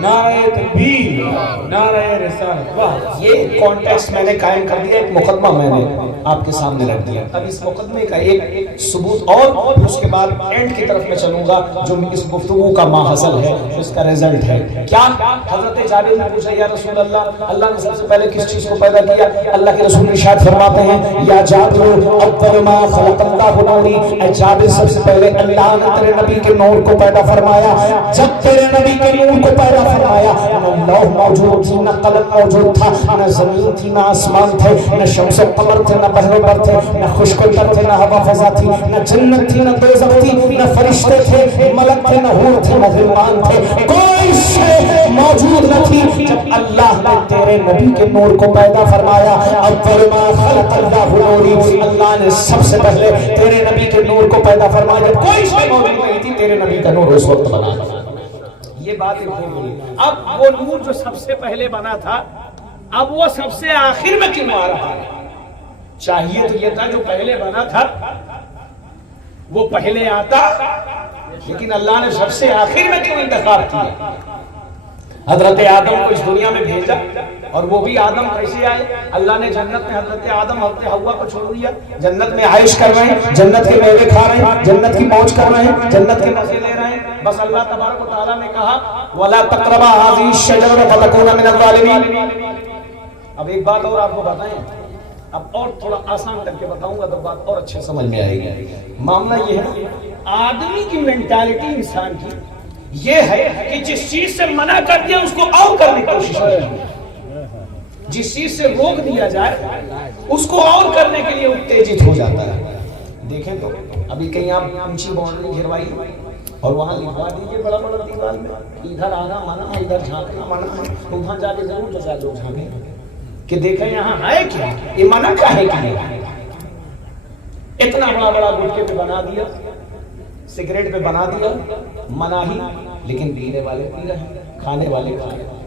نعرہ تکبیر، نعرہ رسالت۔ واہ، یہ کانٹیکسٹ میں نے قائم کر دیا، ایک مقدمہ میں نے آپ کے سامنے رکھ دیا۔ اب اس مقدمے کا ایک ثبوت اور اس کے بعد اینڈ کی طرف میں چلوں گا جو اس گفتگو کا ماحصل ہے، اس کا رزلٹ ہے کیا۔ حضرت جابر نے پوچھا یا رسول اللہ، اللہ نے سب سے پہلے کس چیز کو پیدا کیا؟ اللہ کے رسول ارشاد فرماتے ہیں یا جابر اول ما خلق اللہ نوری، اے جابر سب سے پہلے اللہ نے تیرے نبی کے نور کو پیدا فرمایا۔ جب تیرے نبی کے نور کو پیدا فرمایا نہ لوح موجود تھی، نہ قلم موجود تھا، نہ زمین تھی، نہ آسمان تھے، نہ شمس و قمر تھے، نہ بحر و بر تھے، نہ خشک و تر تھے، نہ ہوا فضا تھی، نہ جنت تھی، نہ دوزخ تھی، نہ فرشتے تھے، ملک تھے، نہ حور تھے، نہ غلمان تھے، کوئی شے موجود نہ تھی جب اللہ نے تیرے نبی کے نور کو پیدا فرمایا۔ اول ما خلق اللہ نوری، اللہ نے سب سے پہلے تیرے نبی کے نور کو پیدا فرمایا جب کوئی شے موجود نہیں تھی، تیرے نبی کا نور اس وقت بنا۔ یہ بات ایک ہو گئی۔ اب وہ نور جو سب سے پہلے بنا تھا، اب وہ سب سے آخر میں کیوں آ رہا ہے؟ چاہیے تو یہ تھا جو پہلے بنا تھا وہ پہلے آتا، لیکن اللہ نے سب سے آخر میں کیوں انتخاب کیا؟ حضرت آدم کو اس دنیا میں بھیجا، اور وہ بھی آدم کیسے آئے؟ اللہ نے جنت میں حضرت آدم حضرت حوا کو چھوڑ دیا، جنت میں عائش کر رہے ہیں، جنت کے میوے کھا رہے ہیں، جنت کی موج کر رہے ہیں، جنت کے مزے لے رہے ہیں، بس اللہ تبارک و تعالیٰ نے کہا وَلَا تَقْرَبَا هَٰذِهِ الشَّجَرَةَ فَتَكُونَ مِنَ الظَّالِمِينَ۔ اب ایک بات اور آپ کو بتائیں، اب اور تھوڑا آسان کر کے بتاؤں گا تو بات اور اچھے سمجھ میں آئے گی۔ معاملہ یہ ہے، آدمی کی مینٹالٹی انسان کی یہ ہے کہ جس چیز سے منع کر دیا اس کو اور کرنے کی کوشش کرے، جس چیز سے روک دیا جائے اس کو اور کرنے کے لیے اتےجت ہو جاتا ہے۔ دیکھیں تو ابھی کہیں آپ اونچی باؤنڈری گھروائی اور وہاں لکھوا دیجیے بڑا بڑا دیوار میں ادھر آنا منع ہے، ادھر جھانکنا منع ہے، تو وہاں جا کے ضرور تو لوگ جھانکیں کہ دیکھیں یہاں ہے کیا، یہ منع کا ہے کیا۔ اتنا بڑا بڑا گٹکے پہ بنا دیا، سگریٹ پہ بنا دیا مناہی، لیکن پینے والے پی رہے ہیں، کھانے والے کھا رہے ہیں۔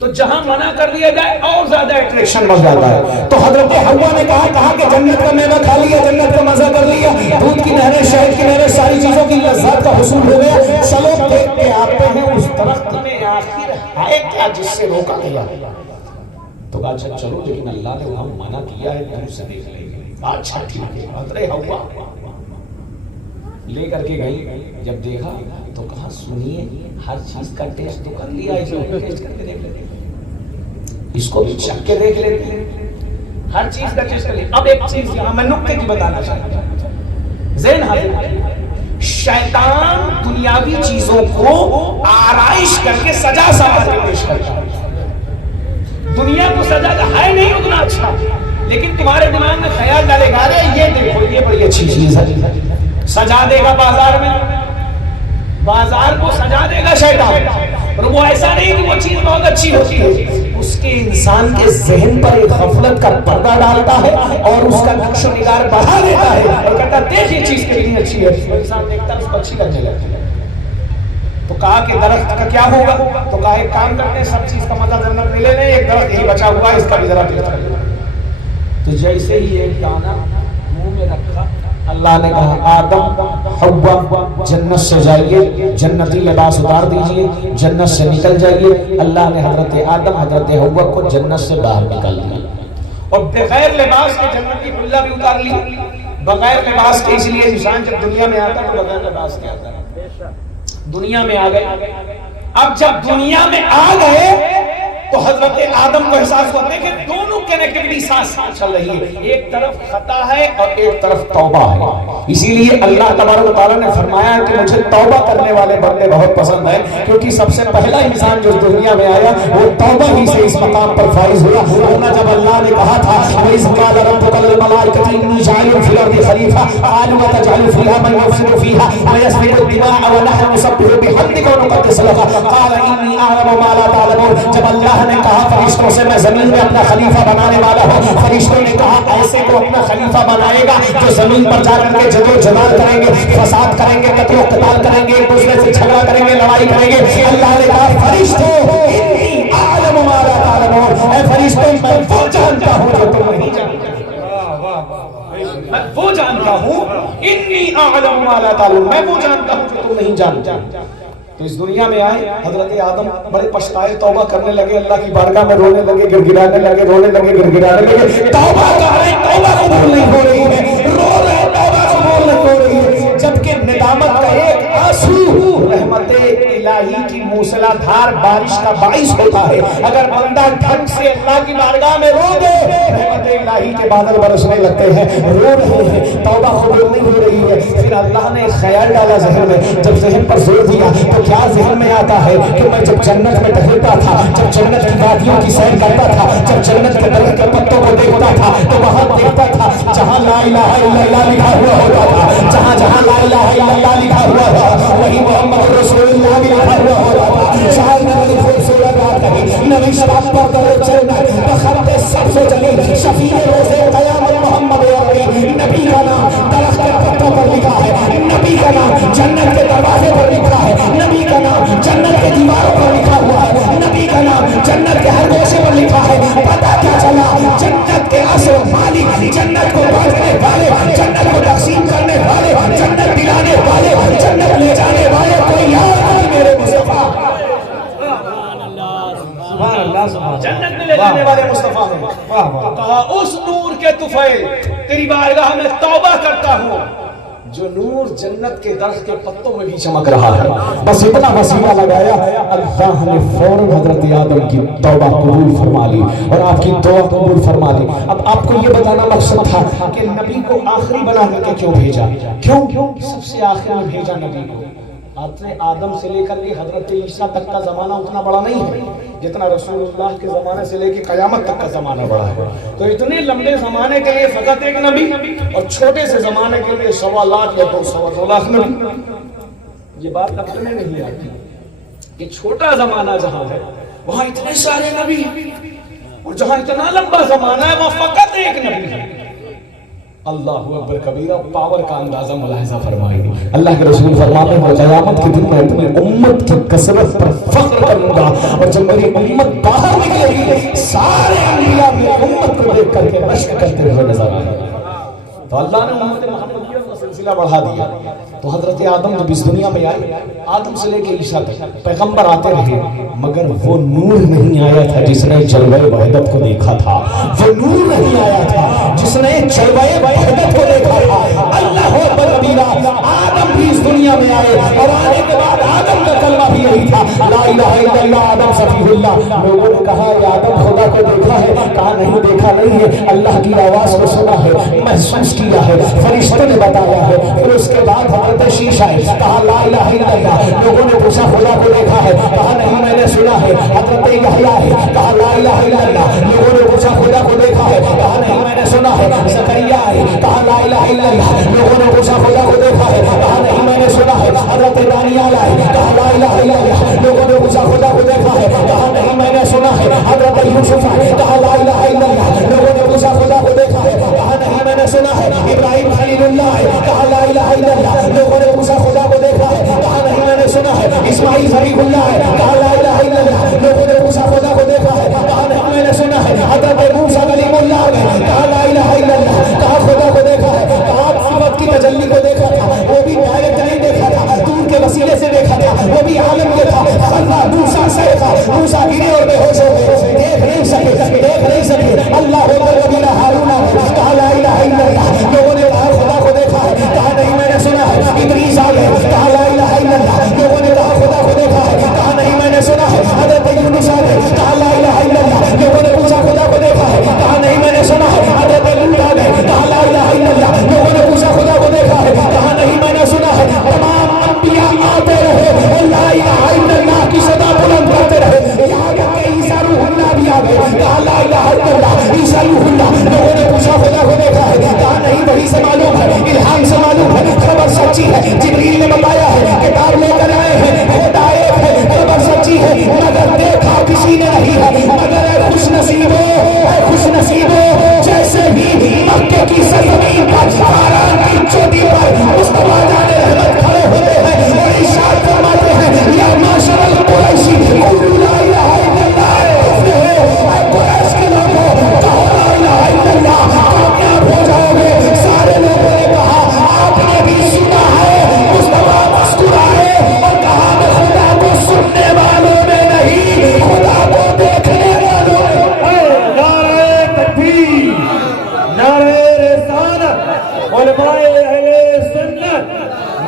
تو جہاں منع کر دیا جائے اور زیادہ اٹریکشن بڑھ جاتا ہے۔ تو حضرت حوا نے کہا کہ جنت کا میوہ کھا لیا، جنت کا مزہ کر لیا، دودھ کی نہریں، شہد کی نہریں، ساری چیزوں کی لذات کا حصول ہو گیا، چلو دیکھ کے آتے ہیں اس درخت میں آخر ہے کیا جس سے روکا گیا۔ تو کہا اچھا چلو، لیکن اللہ نے وہاں منع کیا ہے دور سے دیکھ لیں گے۔ اچھا ٹھیک ہے، حضرت حوا لے کر کے گئی، جب دیکھا تو کہا سنیے ہر چیز کا ٹیسٹ تو کر لیا، اس کو ٹیسٹ کر کے دیکھ لیتے، اس کو بھی چکھ کے دیکھ لیتے ہیں، ہر چیز کا ٹیسٹ کر لیا۔ اب ایک چیز یہاں میں نکتے کی بتانا چاہتا ہوں، ذہن حاضر، شیطان دنیاوی چیزوں کو آرائش کر کے سجا سوار کے پیش کرتا ہے۔ دنیا کو سجا ہے نہیں اتنا اچھا، لیکن تمہارے دماغ میں خیال ڈالے گا یہ دیکھو یہ بڑی اچھی چیز ہے، سجا دے گا بازار میں، بازار کو سجا دے گا شیطان، اور وہ ایسا نہیں کہ وہ چیز بہت اچھی ہوتی ہے، اس کے انسان کے ذہن پر ایک غفلت کا پردہ ڈالتا ہے اور اس کا نقش و نگار بڑھا دیتا ہے اور کہتا ہے دیکھ یہ چیز کتنی اچھی ہے، وہ انسان دیکھتا ہے اس کو اچھی لگنے لگتی ہے۔ تو کہا کہ درخت کا کیا ہوگا؟ تو کہا ایک کام کرتے ہیں، سب چیز کا مزہ جنت میں لے لیں، ایک درخت یہی بچا ہوا ہے اس کا بھی ذرا ٹیسٹ کر لیں۔ تو جیسے ہی ایک دانہ منہ میں رکھا، اللہ نے کہا آدم حوا جنت سے جائیے، جنتی لباس اتار دیجئے، جنت سے نکل جائیے۔ اللہ نے حضرت آدم حضرت حوا کو جنت سے باہر نکال دیا اور بغیر لباس کے جنت کی کھلا بھی اتار لی۔ بغیر لباس کے اس لیے انسان جب دنیا میں آتا تو بغیر لباس کے آتا ہے۔ دنیا میں آ گئے، اب جب دنیا میں آ گئے تو حضرت آدم کو احساس ہوتا ہے کہ دونوں کنیکٹیوٹی ساتھ ساتھ چل رہی ہے، ایک طرف خطا ہے اور ایک طرف توبہ ہے۔ اسی لیے اللہ تبارک و تعالیٰ نے فرمایا کہ مجھے توبہ کرنے والے بندے بہت پسند ہیں، کیونکہ سب سے پہلا انسان جو دنیا میں آیا وہ توبہ ہی سے اس مقام پر فائز ہوا۔ ورنہ جب اللہ نے کہا تھا وَإِذْ قَالَ رَبُّكَ لِلْمَلَائِكَةِ إِنِّي جَاعِلٌ فِي الْأَرْضِ خَلِيفَةً قَالُوا أَتَجْعَلُ فِيهَا مَن يُفْسِدُ فِيهَا وَيَسْفِكُ الدِّمَاءَ وَنَحْنُ نُسَبِّحُ بِحَمْدِكَ وَنُقَدِّسُ لَكَ قَالَ إِنِّي أَعْلَمُ مَا لَا تَعْلَمُونَ۔ جب اللہ نے کہا فرشتوں سے میں زمین میں اپنا خلیفہ بنانے والا ہوں، فرشتوں نے کہا ایسے کو اپنا خلیفہ بنائے گا جو زمین پر جا کر کے جد و جہاد کریں گے، فساد کریں گے، قتل و قتال کریں گے، ایک دوسرے سے جھگڑا کریں گے، لڑائی کریں گے۔ اللہ نے کہا فرشتوں انی اعلم ما لا تعلمون، اے فرشتوں میں وہ جانتا ہوں جو تم نہیں جانتے، میں وہ جانتا ہوں، انی اعلم ما لا تعلمون، میں وہ جانتا ہوں جو تم نہیں جانتے۔ تو اس دنیا میں آئے حضرت آدم بڑے پچھتائے، توبہ کرنے لگے، اللہ کی بارگاہ میں رونے لگے، گڑ گڑانے لگے، رونے لگے، گڑ گڑانے لگے، توبہ کر رہے، توبہ قبول نہیں ہو رہی ہے، رو رہے، توبہ قبول نہیں ہو رہی ہے، جبکہ ندامت کا ایک آنسو رحمت الہی کی موسلا دھار بارش کا باعث ہوتا ہے۔ اگر بندہ ڈھنگ سے اللہ کی بارگاہ میں رو دے، رحمت الہی کے بادل برسنے لگتے ہیں، رو رہے ہیں، توبہ قبول نہیں ہو رہی ہے۔ پھر اللہ نے خیال ڈالا ذہن میں، جب ذہن پر زور دیا تو کیا ذہن میں آتا ہے کہ میں جب جنت میں ٹہلتا تھا، جب جنت کی وادیوں کی سیر کرتا تھا، جب جنت کے درخت کے پتوں کو دیکھتا تھا تو وہاں دیکھتا تھا جہاں لا الہ الا اللہ لکھا ہوا ہوتا تھا، جہاں جہاں لا الہ الا اللہ لکھا ہوا تھا وہی محمد رسول اللہ بھی لکھا ہوا ہوتا تھا۔ شاید نبی خوبصورت بات کہی، نبی شراب پر درود چلنا بخط سبز و جلیل شفیع روز قیامت محمد عربی، نبی کا نام درخت کے پتوں پر لکھا ہے، نبی کا نام جنت کے دروازے پر لکھا ہے، نبی کا نام جنت کے دیواروں پر لکھا ہوا ہے، نبی کا نام جنت کے ہر گوشے پر لکھا ہے۔ پتہ کیا چلا؟ جنت کے اصل مالک، جنت کو بانٹنے والے، جنت کو تقسیم کرنے والے، جنت دلانے والے، جنت لے جانے والے کوئی یاد نہیں میرے مصطفیٰ، جنت میں لے جانے والے مصطفیٰ ہیں۔ تو کہا اس نور کے طفیل تیری بارگاہ میں توبہ کرتا ہوں جو نور جنت کے درخت کے پتوں میں بھی چمک رہا ہے۔ بس اتنا وسیلہ لگایا، اللہ نے فوراً حضرت آدم کی توبہ قبول فرما لی اور آپ کی دعا قبول فرما لی۔ اب آپ کو یہ بتانا مقصد تھا کہ نبی کو آخری بنا کر کے کیوں بھیجا، کیوں سب سے آخر میں بھیجا نبی کو؟ آدم سے لے کر کے حضرت عیسیٰ تک کا زمانہ اتنا بڑا نہیں ہے جتنا رسول اللہ کے زمانے سے لے کے قیامت تک کا زمانہ بڑا ہے۔ تو اتنے لمبے زمانے کے لیے فقط ایک نبی اور چھوٹے سے زمانے کے لیے 1.25 لاکھ یا 2.25 لاکھ نبی۔ یہ بات عقل میں نہیں آتی کہ چھوٹا زمانہ جہاں ہے وہاں اتنے سارے نبی، اور جہاں اتنا لمبا زمانہ ہے وہاں فقط ایک نبی ہے۔ اللہ اکبر کبیرہ، پاور کا اندازہ ملاحظہ فرمائیے۔ اللہ کے رسول فرماتے ہیں قیامت کے دن میں اپنی امت کی کثرت پر فخر کروں گا، اور جب میری امت باہر نکلے گی سارے انبیاء میری امت کو دیکھ کر کے رشک کرتے ہوئے نظر آئیں گے۔ تو اللہ نے امت محمدیہ کا سلسلہ بڑھا دیا۔ تو حضرت آدم جب اس دنیا میں آئے، آدم سے لے کے عیسیٰ تک پیغمبر آتے رہے، مگر وہ نور نہیں آیا تھا جس نے جلوہ وحدت کو دیکھا تھا، وہ نور نہیں آیا تھا جس نے جلوہ وحدت کو دیکھا تھا۔ اللہ اکبر کبیرہ، آدم بھی اس دنیا میں آئے اور آنے کے بعد آدم کا کلمہ بھی یہی تھا، لا الہ الا اللہ آدم صفی اللہ۔ لوگوں نے کہا کہ آدم خدا کو دیکھا ہے، کہا نہیں دیکھا نہیں ہے، اللہ کی آواز کو سنا ہے، محسوس کیا ہے، فرشتوں نے بتایا ہے۔ پھر اس کے بعد حضرت شیش آئے، کہا لا الہ الا اللہ۔ لوگوں نے پوچھا خدا کو دیکھا ہے، کہا نہیں میں نے سنا ہے۔ حضرت یحییٰ ہے، کہا لا الہ الا اللہ۔ لوگوں نے پوچھا خدا کو دیکھا ہے، کہا نہیں میں نے سنا ہے۔ زکریا ہے، کہا لا الہ الا اللہ۔ لوگوں نے پوچھا خدا کو دیکھا ہے، کہا نہیں میں نے سنا ہے۔ حضرت دانیال ہے، کہا لا الہ الا اللہ۔ لوگوں نے پوچھا خدا کو دیکھا ہے، کہا نہیں میں نے سنا ہے۔ حضرت یوسف ہے، کہا لا الہ الا اللہ۔ لوگوں نے پوچھا خدا کو دیکھا ہے، کہا نہیں میں نے سنا ہے۔ ابراہیم خلیل اللہ ہے، کہا لا الہ الا اللہ۔ لوگوں نے پوچھا خدا کو دیکھا ہے، کہا نہیں میں نے سنا ہے۔ اسماعیل ذبیح اللہ ہے، کہا لا الہ الا اللہ۔ لوگوں نے پوچھا خدا کو دیکھا ہے، کہا نہیں میں نے سنا ہے۔ حضرت موسیٰ کلیم اللہ ہے، کہا لا الہ الا اللہ۔ کہا خدا کو دیکھا ہے، کہا صفت کی تجلی کو دیکھا تھا، وہ بھی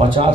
50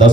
10,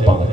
5।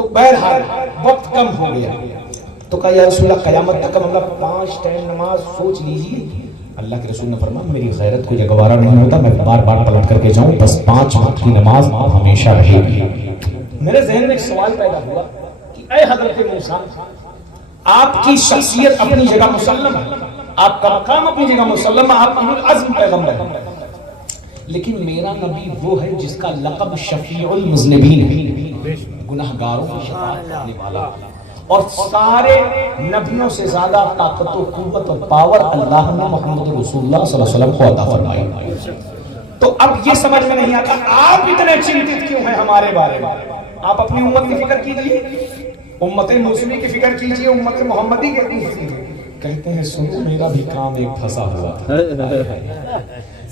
تو بہرحال وقت کم ہو گیا تو کہا یا رسول اللہ قیامت تک ہم 5 ٹائم نماز سوچ لیجیے. اللہ کے رسول نے فرمایا میری غیرت کو یہ گوارا نہیں ہوتا میں بار بار پلٹ کر کے جاؤں, بس 5 وقت کی نماز ہمیشہ رہے گی. میرے ذہن میں ایک سوال پیدا ہوا کہ اے حضرت موسیٰ, آپ کی شخصیت اپنی جگہ مسلم ہے, آپ کا مقام اپنی جگہ مسلم ہے, آپ اولو العزم پیغمبر ہیں, لیکن میرا نبی وہ ہے جس کا لقب شفیع المذنبین ہے, گناہگاروں کی شفاعت کرنے والا, اور سارے نبیوں سے زیادہ طاقت و قوت اور پاور اللہ نے محمد رسول اللہ صلی اللہ علیہ وسلم کو عطا فرمائی. تو اب یہ سمجھ میں نہیں آتا آپ اتنے چنتت کیوں ہیں ہمارے بارے میں. آپ اپنی امت کی فکر کیجئے, امت موسمی کی فکر کیجئے, امت محمدی کی فکر. کہتے ہیں سنو میرا بھی کام ایک پھنسا ہوا تھا,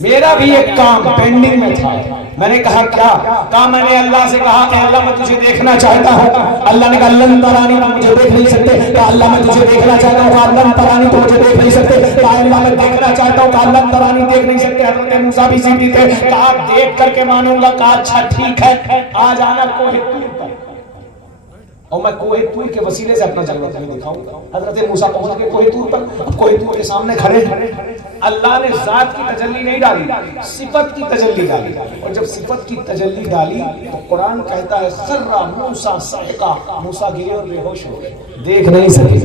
میرا بھی ایک کام پینڈنگ میں تھا. میں نے کہا کیا؟ کہا میں نے اللہ سے کہا کہ اللہ میں تجھے دیکھنا چاہتا ہوں. اللہ نے کہا لن ترانی, تم مجھے دیکھ نہیں سکتے. کہا اللہ میں تجھے دیکھنا چاہتا ہوں. کہا لن ترانی, تم مجھے دیکھ نہیں سکتے. کہا اللہ میں دیکھنا چاہتا ہوں. کہا لن ترانی, دیکھ نہیں سکتے. حضرت موسیٰ بھی ضدی تھے. کہا دیکھ کر کے مانوں گا. کہا اچھا ٹھیک ہے, آ جانا کوہ طور پر, اور میں کوہ طور کے وسیلے سے اپنا جلوہ تمہیں دکھاؤں گا. حضرت موسیٰ پہنچ گئے کوہ طور پر. اب کوہ طور کے سامنے کھڑے ہیں. اللہ نے ذات کی تجلی نہیں ڈالی, صفت کی تجلی ڈالی, اور جب صفت کی تجلی ڈالی تو قرآن کہتا ہے خر موسیٰ صعقا, موسیٰ گرے اور بے ہوش ہو گئے, دیکھ نہیں سکے,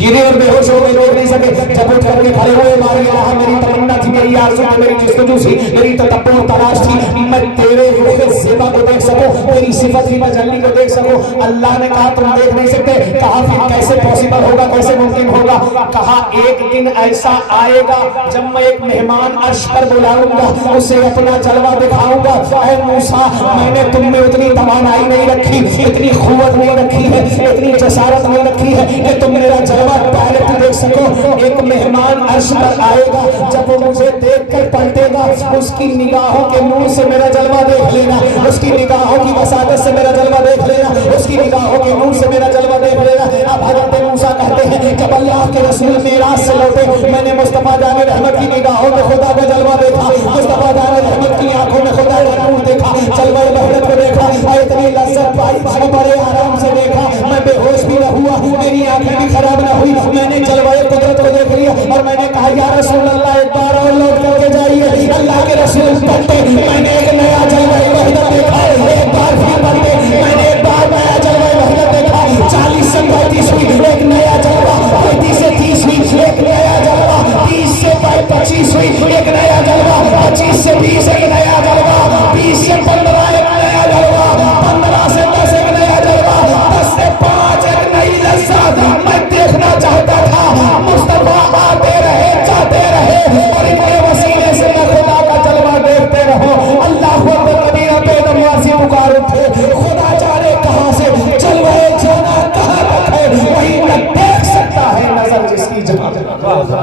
گرے اور بے ہوش ہو گئے, دیکھ نہیں سکے. جب اٹھ کر کے کھڑے ہوئے, مارے اللہ میری تمنا تھی, میری آرزو تھی, میری جستجو تھی, میری تدبر و تلاش تھی, میں تیرے روح زیبا کو دیکھ سکوں, تیری صفت کی تجلی کو دیکھ سکوں. اللہ نے کہا تم دیکھ نہیں سکتے. کہا پھر کیسے پاسبل ہوگا, کیسے ممکن ہوگا؟ کہا ایک دن ایسا آئے گا جب میں ایک مہمان عرش پر بلاؤں گا, اسے اپنا جلوہ دکھاؤں گا. اے موسیٰ, میں نے تم میں اتنی توانائی نہیں رکھی, اتنی قوت نہیں رکھی ہے, اتنی جسارت نہیں رکھی ہے کہ تم میرا جلوہ ڈائریکٹ دیکھ سکو. ایک مہمان عرش پر آئے گا, جب وہ مجھے دیکھ کر پلٹے گا, اس کی نگاہوں کے نور سے میرا جلوہ دیکھ لینا, اس کی نگاہوں کی وساطت سے میرا جلوہ دیکھ لینا, اس کی نگاہوں کے نور سے میرا جلوہ دیکھ لینا. اب حضرت موسیٰ کہتے ہیں جب اللہ کے رسول معراج سے لوٹے, میں نے مصطفیٰ جان رحمت کی نگاہوں میں خدا کا جلوہ دیکھا, مصطفیٰ جان رحمت کی آنکھوں میں خدا کا نور دیکھا, جلوہ وحدت کو دیکھا, اتنی لذت پائی, بڑے آرام سے دیکھا, میں بے ہوش بھی نہ ہوا, میری آنکھیں بھی خراب نہ ہوئی, میں نے جلوہ قدرت کو دیکھ لیا, اور میں نے کہا یا رسول اللہ ایک بار اور لوٹ کر کے جائیے. اللہ کے رسول پلٹے, میں نے ایک نیا جلوہ وحدت دیکھا, ایک بار پھر پلٹے, میں نے ایک بار نیا جلوہ وحدت دیکھا. 40 سے 35 ہوئی, ایک نیا جلوہ, 35 سے 30 ہوئی, ایک نیا جلوہ, 30 سے 25 ہوئی, ایک نیا جلوہ, 25 سے 20 ایک نیا جلوہ, 20 سے 15 ایک نیا جلوہ, 15 سے 10 ایک نیا جلوہ, 10 سے 5 ایک نئی لذت. میں دیکھنا چاہتا تھا, مصطفیٰ آتے رہے, جاتے رہے, اور ان کے وسیلے سے میں خدا کا جلوہ دیکھتے رہو. اللہ اکبر کبیرہ پہ نمازی پکار اٹھے, خدا جانے کہاں سے جلوہ جانا کہاں تک ہے, وہی نہ دیکھ سکتا ہے نظر جس کی جہاں.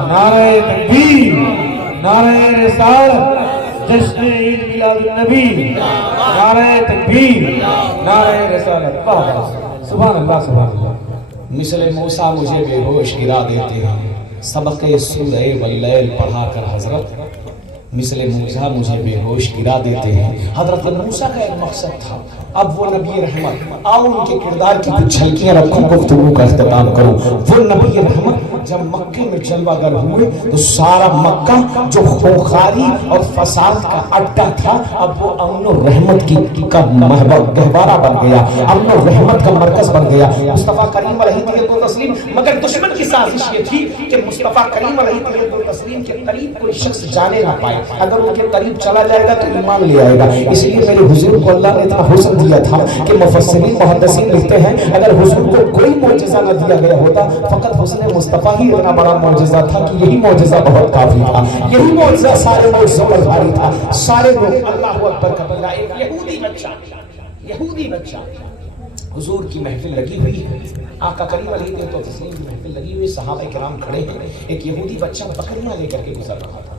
نعرہ تکبیر, نعرہ رسالت, جشن عید میلاد النبی, نعرہ تکبیر, نعرہ رسالت. سبحان اللہ, سبحان اللہ. مثل موسیٰ مجھے بے ہوش گرا دیتے ہیں, سبق سورہ واللیل پڑھا کر حضرت مثل موسیٰ مجھے بے ہوش گرا دیتے ہیں. حضرت موسیٰ کا ایک مقصد تھا, اب وہ نبی رحمت, آؤ ان کے کردار کی کچھ جھلکیاں رکھوں, گفتگو کا اختتام کروں. وہ نبی رحمت جب مکے میں جلوہ گر ہوئے تو سارا مکہ جو خوخاری اور فساد کا اڈا تھا, اب وہ امن و رحمت کا گہوارہ بن گیا, امن و رحمت کا مرکز بن گیا. مصطفیٰ کریم علیہ السلام, مگر دشمن کی سازش یہ تھی کہ مصطفیٰ کریم علیہ السلام کے قریب کوئی شخص جانے نہ پائے. اگر ان کے قریب چلا جائے گا تو ایمان لے آئے گا. اس لیے میرے حضور کو اللہ نے اتنا حسن دیا تھا کہ مفسرین محدثین لکھتے ہیں اگر حضور کو کوئی معجزہ نہ دیا گیا ہوتا, فقط حسن مصطفیٰ ہی اتنا بڑا معجزہ تھا کہ یہی معجزہ بہت کافی تھا. یہی معجزہ سارے معجزوں پر بھاری تھا. سارے لوگ اللہ اکبر کبیرہ. ایک یہودی بچہ حضور کی محفل لگی ہوئی ہے, آقا کریم علیہ السلام کی محفل لگی ہوئی, صحابہ کرام کھڑے ہیں. ایک یہودی بچہ بکریاں لے کر کے گزر رہا تھا,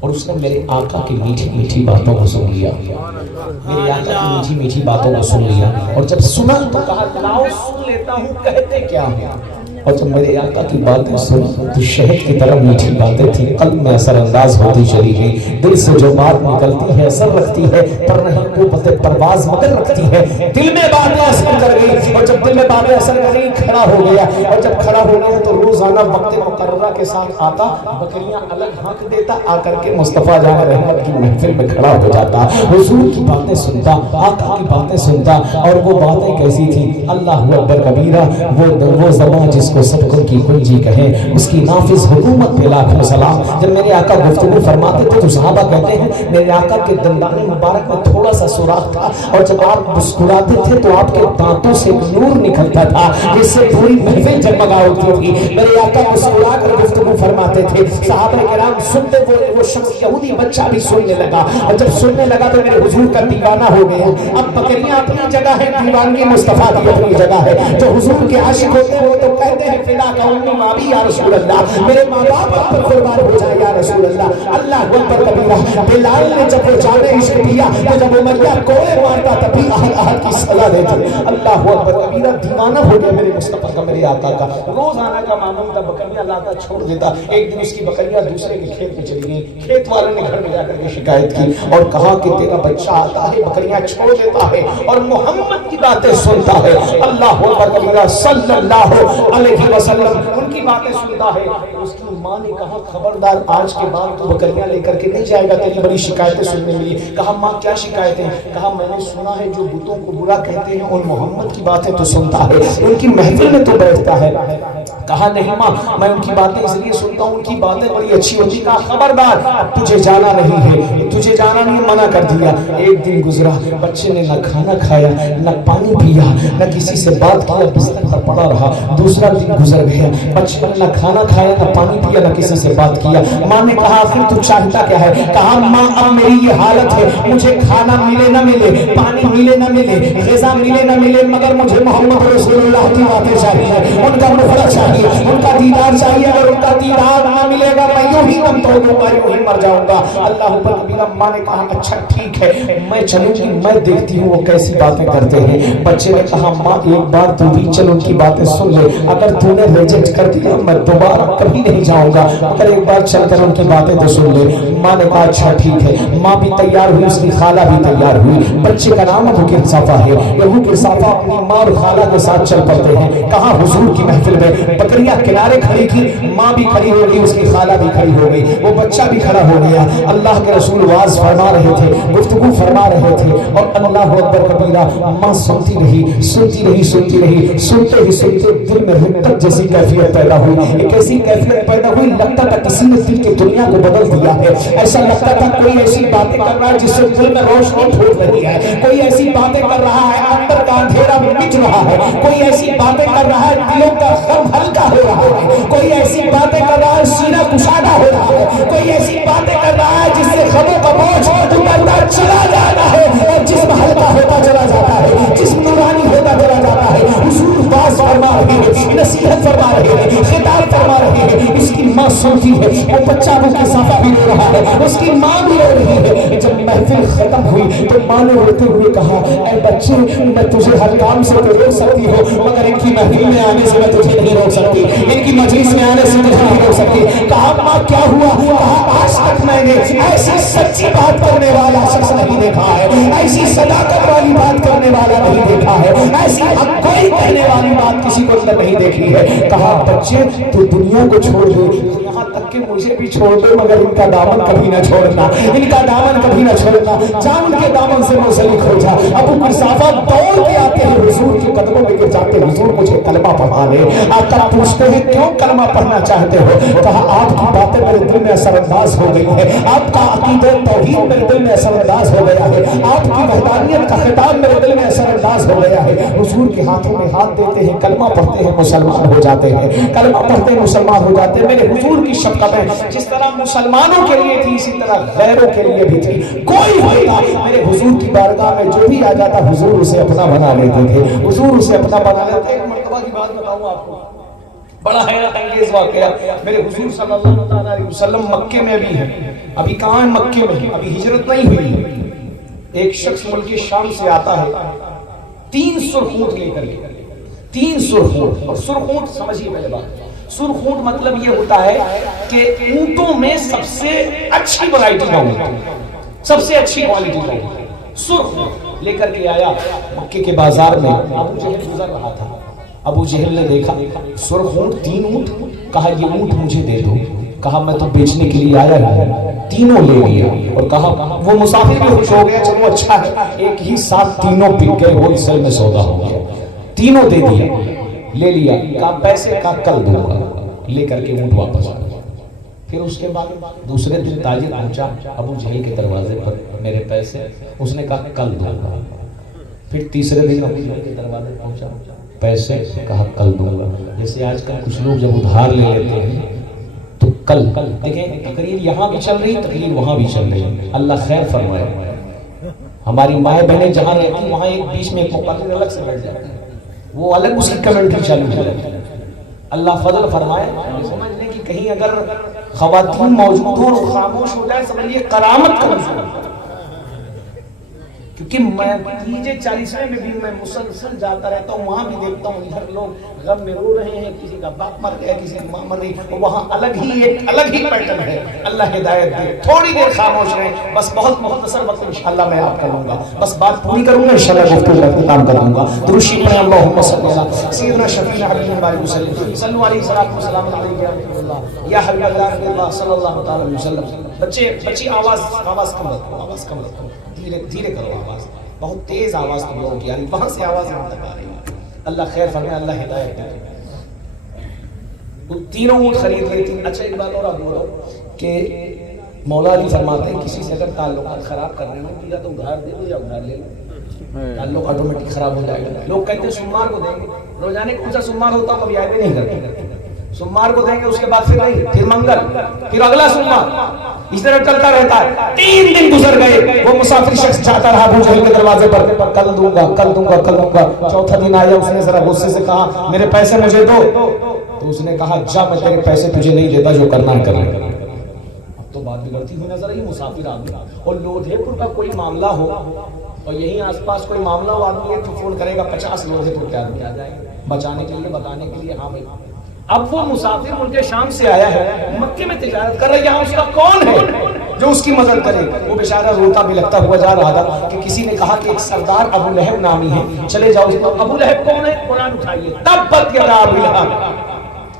اور اس نے میرے آقا کی میٹھی میٹھی باتوں کو سن لیا, میرے آقا کی میٹھی میٹھی باتوں کو سن لیا, اور جب سنا تو کہا لاؤ سن لیتا ہوں کہتے کیا ہیں. اور جب میرے آقا کی باتیں سن تو شہد کی طرح میٹھی باتیں تھیں, قلب میں اثر انداز ہوتی چلی گئی. دل سے جو بات نکلتی ہے اثر رکھتی ہے, پر نہیں قوت پرواز مگر رکھتی ہے. دل میں باتیں اثر کر گئی, اور جب جب دل میں باب اثر کا نہیں کھڑا ہو گیا، اور جب کھڑا ہو گیا تو روزانہ وقت مقررہ کے ساتھ آتا، بکریاں الگ ہانک دیتا، آ کر کے مصطفیٰ جان رحمت کی محفل میں کھڑا ہو جاتا، حضور کی باتیں سنتا، آقا کی باتیں سنتا، اور وہ باتیں کیسی تھی؟ اللہ اکبر کبیرہ، وہ زبان جس کو صدقوں کی کنجی کہیں، اس کی نافذ حکومت پہ لاکھوں سلام۔ جب میرے آقا گفتگو فرماتے تھے تو صحابہ کہتے ہیں میرے آقا کے دندان مبارک میں تھوڑا سا سوراخ تھا، اور جب آپ مسکراتے تھے تو آپ کے دانتوں سے نور نکلتا تھا جس سے پوری محفل جگمگا ہوتی تھی۔ میرے آقا مسکرا کر گفتگو فرماتے تھے، صحابہ کرام سنتے، وہ شخص یہودی بچہ بھی سننے لگا، اور جب سننے لگا تو میرے حضور کا دیوانہ ہو گیا۔ اب بکریاں اپنی جگہ ہے، دیوانگی مصطفیٰ کی اپنی جگہ ہے۔ جو حضور کے عاشق ہوتے ہیں وہ تو کہتے ہیں فدا کا امی ماں بھی یا رسول اللہ، میرے ماں باپ پر قربان ہو جائے یا رسول اللہ۔ اللہ اکبر کبیرہ، بلال نے جب وہ جانے عشق کیا تو جب امیہ کوڑے مارتا تب بھی اہل اہل کی سزا دیتے۔ اللہ اکبر کبیرہ، دیوانہ ہو گیا میرے مصطفیٰ کا، میرے آقا کا۔ روزانہ کا معمول تھا، بکریاں لاتا چھوڑ دیتا۔ ایک دن اس کی بکریاں دوسرے کے کھیت میں چلی گئی، کھیت والوں نے گھر میں جا کر کے شکایت کی اور کہا کہ تیرا بچہ آتا ہے، بکریاں چھوڑ دیتا ہے اور محمد کی باتیں سنتا ہے، اللہ اکبر کبیرہ صلی اللہ علیہ وسلم ان کی باتیں سنتا ہے۔ اس کی ماں نے کہا خبردار آج کے بعد تو بکریاں لے کر کے نہیں جائے گا، تیری بڑی شکایتیں سننے ملی۔ کہا ماں کیا شکایتیں؟ کہا میں نے سنا ہے جو بتوں کو برا کہتے ہیں ان محمد کی باتیں تو سنتا ہے، ان کی محفل میں تو بیٹھتا ہے۔ کہا نہیں ماں، میں ان کی باتیں اس لیے سنتا ہوں، ان کی باتیں بڑی اچھی ہوتی۔ کہا خبردار اب تجھے جانا نہیں ہے، تجھے جانا نہیں، منع کر دیا۔ ایک دن گزرا، بچے نے نہ کھانا کھایا، نہ پانی پیا، نہ کسی سے بات کیا، بستر پر پڑا رہا۔ دوسرا دن گزر گیا، بچے نے نہ کھانا کھایا، نہ پانی پیا، نہ کسی سے بات کیا۔ ماں نے کہا پھر تو چاہتا کیا ہے؟ کہا ماں اب میری یہ حالت ہے، مجھے کھانا ملے نہ ملے، پانی ملے نہ ملے، غذا ملے نہ ملے، مگر مجھے محمد رسول اللہ کی باتیں چاہیے، ان کا نفرت چاہیے، ان کا دیدار چاہیے۔ اگر ان کا دیدار نہ ملے گا میں یوں ہی کم توڑوں گا، یوں ہی مر جاؤں گا۔ اللہ اکبر کبیرہ، ماں نے کہا اچھا ٹھیک ہے میں چلوں گی، میں دیکھتی ہوں وہ کیسی باتیں کرتے ہیں۔ بچے نے کہا ماں ایک بار تو بھی چل ان کی باتیں سن لے، اگر تو نے ریجیکٹ کر دیا میں دوبارہ کبھی نہیں جاؤں گا، مگر ایک بار چل کر ان کی باتیں تو سن لے۔ ماں نے کہا اچھا ٹھیک ہے۔ ماں بھی تیار ہوئی، اس کی خالہ بھی تیار ہوئی۔ بچے کا نام ابو قرصافہ ہے۔ ابو قرصافہ اپنی ماں اور خالہ کے ساتھ چل پڑتے ہیں۔ کہا حضور کی محفل میں بکریاں کنارے کھڑی کی، ماں بھی کھڑی ہو گئی، اس کی خالہ بھی کھڑی ہو گئی، وہ بچہ بھی کھڑا ہو گیا۔ اللہ کے رسول واز فرما رہے تھے، گفتگو فرما رہے تھے، اور اللہ اکبر کبیرہ ماں سنتی رہی، سنتی رہی، سنتی رہی۔ سنتے ہی سنتے دل میں رقت جیسی کیفیت پیدا ہوئی، ایک ایسی کیفیت پیدا ہوئی لگتا تھا کسی نے دل کی دنیا کو بدل دیا ہے۔ ایسا لگتا تھا کوئی ایسی باتیں کر رہا ہے جس سے دل میں روشنی پھوٹ رہی ہے، کوئی ایسی باتیں کر رہا ہے اندر کا اندھیرا مٹ رہا ہے، کوئی ایسی باتیں کر رہا ہے دلوں کا غم ہلکا ہو رہا ہے، کوئی ایسی باتیں کر رہا ہے سینہ کشادہ ہو رہا ہے، کوئی ایسی باتیں کر رہا ہے جس سے غموں کا بوجھ اترتا چلا جاتا ہے اور جسم ہلکا ہوتا چلا جاتا ہے، جسم نورانی ہوتا چلا جاتا ہے۔ حضور باز فرما رہے ہیں، نصیحت فرما رہے ہیں، خطاب فرما رہے ہیں۔ اس کی ماں سنتی ہے، وہ بچہ ابو قرصافہ بھی رو رہا ہے، اس کی ماں بھی رو رہی ہے۔ جب محفل ختم ہوئی تو ماں نے روتے ہوئے کہا اے بچے میں تجھے ہر کام سے تو روک سکتی ہوں مگر ان کی محفل میں آنے سے میں تجھے نہیں روک سکتی، ان کی مجلس میں آنے سے تجھے نہیں روک سکتی۔ کہا ماں کیا ہوا؟ کہا آج تک میں نے ایسی سچی بات کرنے والا شخص نہیں دیکھا ہے، ایسی صداقت والی بات کرنے والا نہیں دیکھا ہے، ایسی حق کوئی کہنے والی بات کسی کو نہیں دیکھی ہے۔ کہا بچے تو دنیا کو چھوڑ دے، یہاں تک کہ مجھے بھی چھوڑ دے مگر ان کا دامن کبھی نہ چھوڑنا، ان کا دامن کبھی نہ چھوڑنا، جان کے دامن سے منسلک ہو جا۔ ابو قرصافہ دوڑ کے آتے ہیں، حضور کے قدموں میں گر جاتے، حضور مجھے کلمہ پڑھا لے۔ آقا پوچھتے ہیں کیوں کلمہ پڑھنا چاہتے ہو؟ کہا آپ کی باتیں میرے دل میں اثر انداز ہو گئی ہے، آپ کا عقیدہ توحید میرے دل میں اثر انداز ہو گیا ہے، آپ کی وحدانیت کا خطاب میرے دل میں اثر انداز ہو گیا ہے۔ حضور کے ہاتھوں میں ہاتھ دیتے ہیں، کلمہ پڑھتے ہیں، مسلمان ہو جاتے ہیں، کلمہ پڑھتے ہیں مسلمان ہو جاتے ہیں۔ میرے حضور کی شفقتیں جس طرح مسلمانوں کے لیے تھی اسی طرح غیروں کے لیے بھی تھی۔ کوئی ہوتا میرے حضور کی بارگاہ میں جو بھی آ جاتا حضور اسے اپنا بنا لیتے تھے، حضور اسے اپنا بنا لیتے تھے۔ ایک مرتبہ کی بات بتاؤں آپ کو، بڑا حیرت انگیز واقعہ۔ میرے حضور صلی اللہ علیہ وسلم مکے میں بھی ہیں، ابھی کہاں ہیں؟ مکے میں، ابھی ہجرت نہیں ہوئی۔ ایک شخص ملک شام سے آتا ہے 3 سرخ اونٹ لے کر کے، 3 سرخ اونٹ، اور سرخ اونٹ سمجھیے پہلے بات، سرخ اونٹ مطلب یہ ہوتا ہے کہ اونٹوں میں سب سے اچھی ورائٹی کا اونٹ، سب سے اچھی کوالٹی کا اونٹ سرخ اونٹ۔ لے کر کے آیا مکے کے بازار میں. ابو جہل گزر رہا تھا. ابو جہل نے دیکھا سرخ اونٹ, 3 اونٹ. کہا یہ اونٹ مجھے دے دو. کہا میں تو بیچنے کے لیے آیا ہوں. تینوں لے لیا اور کہا وہ مسافر بھی خوش ہو گیا, چلو اچھا ہے, ایک ہی ساتھ تینوں بک گئے, ہول سیل میں سودا ہو گیا. تینوں دے دیا, لے لیا. کہا پیسے کا کل دوں گا. لے کر کے اونٹ واپس آ گیا. پھر اس کے بعد دوسرے دن تاجر پہنچا ابو جہل کے دروازے پر, میرے پیسے. اس نے کہا کل دوں گا. پھر تیسرے دن ابو جہل کے دروازے پہنچا, پیسے. کہا کل دوں گا. جیسے آج کل کچھ لوگ جب ادھار لے لیتے ہیں تو کل دیکھیں, تقریر یہاں بھی چل رہی, تقریر وہاں بھی چل رہی. اللہ خیر فرمائے. ہماری مائیں بہنیں جہاں رہتی ہیں وہاں ایک بیچ میں ایک مقرر الگ سے بیٹھ جاتے ہیں, وہ الگ اس کی کمنٹری چالو ہو جاتی ہے. اللہ فضل فرمائے. سمجھنے کی کہیں اگر خواتین موجود ہوں اور خاموش ہو جائے سمجھیے کرامت کا منظر. کیونکہ میں نیچے 40ویں میں بھی میں مسلسل جاتا رہتا ہوں, وہاں بھی دیکھتا ہوں ادھر لوگ غم میں رو رہے ہیں, کسی کا باپ مر گیا, کسی کی ماں مر گئی, وہاں الگ ہی پیٹرن ہے. اللہ ہدایت دے. تھوڑی دیر خاموش رہیں, بس بہت مختصر وقت انشاءاللہ میں آپ کر لوں گا, بس بات پوری کروں گا انشاءاللہ گفتگو کا اختتام کر دوں گا. درود پڑھیں اللہم صلی علی سیدنا شفیع حبیب بارک وسلم صلو علیہ السلام علیہ یا رسول اللہ یا حبیب اللہ صلی اللہ تعالی علیہ وسلم. بچی آواز کم رکھو, آواز کم رکھو, دھیرے کرو آواز. بہت تیز آواز تم لوگوں کی آ رہی, وہاں سے آواز یہاں تک آ رہی ہے. اللہ خیر فرمائے, اللہ ہدایت دے. تینوں اونٹ خرید لیتی. اچھا ایک بات اور آپ بولو کہ مولا علی فرماتے ہیں کسی سے اگر تعلقات خراب کرنے میں یا تو ادھار دے دو یا ادھار لے لو, تعلق آٹومیٹک خراب ہو جائے گا. لوگ کہتے ہیں سمار کو دیں گے, روزانے کون سا سمار ہوتا ہے کبھی یاد نہیں کرتے. سمار کو دیں گے, اس کے بعد پھر نہیں, پھر منگل, پھر اگلا سمار, اس طرح چلتا رہتا ہے. 3 دن گزر گئے, وہ مسافر شخص جاتا رہا ابو جہل کے دروازے پر, کل دوں گا کل دوں گا کل دوں گا. چوتھا دن آیا, اس نے ذرا غصے سے کہا میرے پیسے مجھے دو. تو اس نے کہا جا میں تیرے پیسے تجھے نہیں دیتا, جو کرنا ہے کرنا. اب تو بات بگڑتی ہوئی نظر آئی. مسافر آدمی اور لودھے پور کا کوئی معاملہ ہو اور یہیں آس پاس کوئی معاملہ ہو, آدمی تو فون کرے گا 50 لودھے پور کے آدمی آ جائے بچانے کے لیے, بتانے کے لیے. ہاں بھائی, اب وہ مسافر ملک شام سے آیا ہے, مکے میں تجارت کر رہا ہے, یہاں اس کا کون ہے جو اس کی مدد کرے؟ وہ بیچارہ روتا بھی لگتا ہوا جا رہا تھا کہ کسی نے کہا کہ ایک سردار ابو لہب نامی ہے, چلے جاؤ. ابو لہب کون ہے؟ قرآن اٹھائیے. تبت یدا ابی لہب.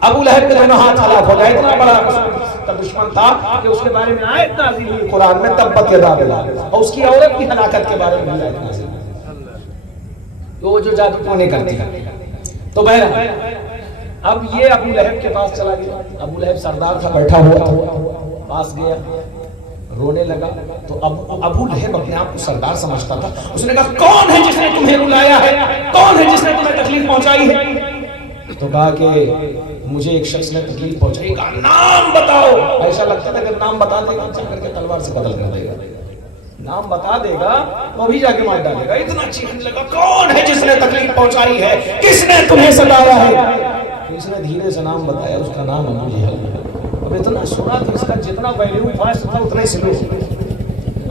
ابو لہب کے دونوں ہاتھ ہلاک ہو گئے. اتنا بڑا دشمن تھا کہ اس کے بارے میں آیت نازل ہوئی قرآن میں, تبت یدا ابی لہب, اور اس کی عورت کی ہلاکت کے بارے میں آیت نازل ہوئی. وہ جو جادو ٹونے کرتی ہے. تو بہرحال اب یہ ابو لہب کے پاس چلا گیا. ابو لہب سردار تھا, بیٹھا ہوا تھا, پاس گیا, رونے لگا. تو ابو لہب اپنے آپ کو سردار سمجھتا تھا. اس نے کہا کون ہے جس نے تمہیں رلایا ہے, کون ہے جس نے تمہیں تکلیف پہنچائی ہے؟ تو کہا کہ مجھے ایک شخص نے تکلیف پہنچائی. کہا نام بتاؤ. ایسا لگتا تھا کہ نام بتا دے گا چل کر کے تلوار سے قتل کر دے گا. نام بتا دے گا تو ابھی جا کے مار ڈالے گا. اتنا چیخنے لگا کون ہے جس نے تکلیف پہنچائی ہے, کس نے تمہیں ستایا ہے؟ اس نے دھیرے سے نام بتایا, اس کا نام ابو جہل. اب اتنا سنا تو اس کا جتنا ویلیو فاسٹ تھا اتنا ہی سلو ہو گیا,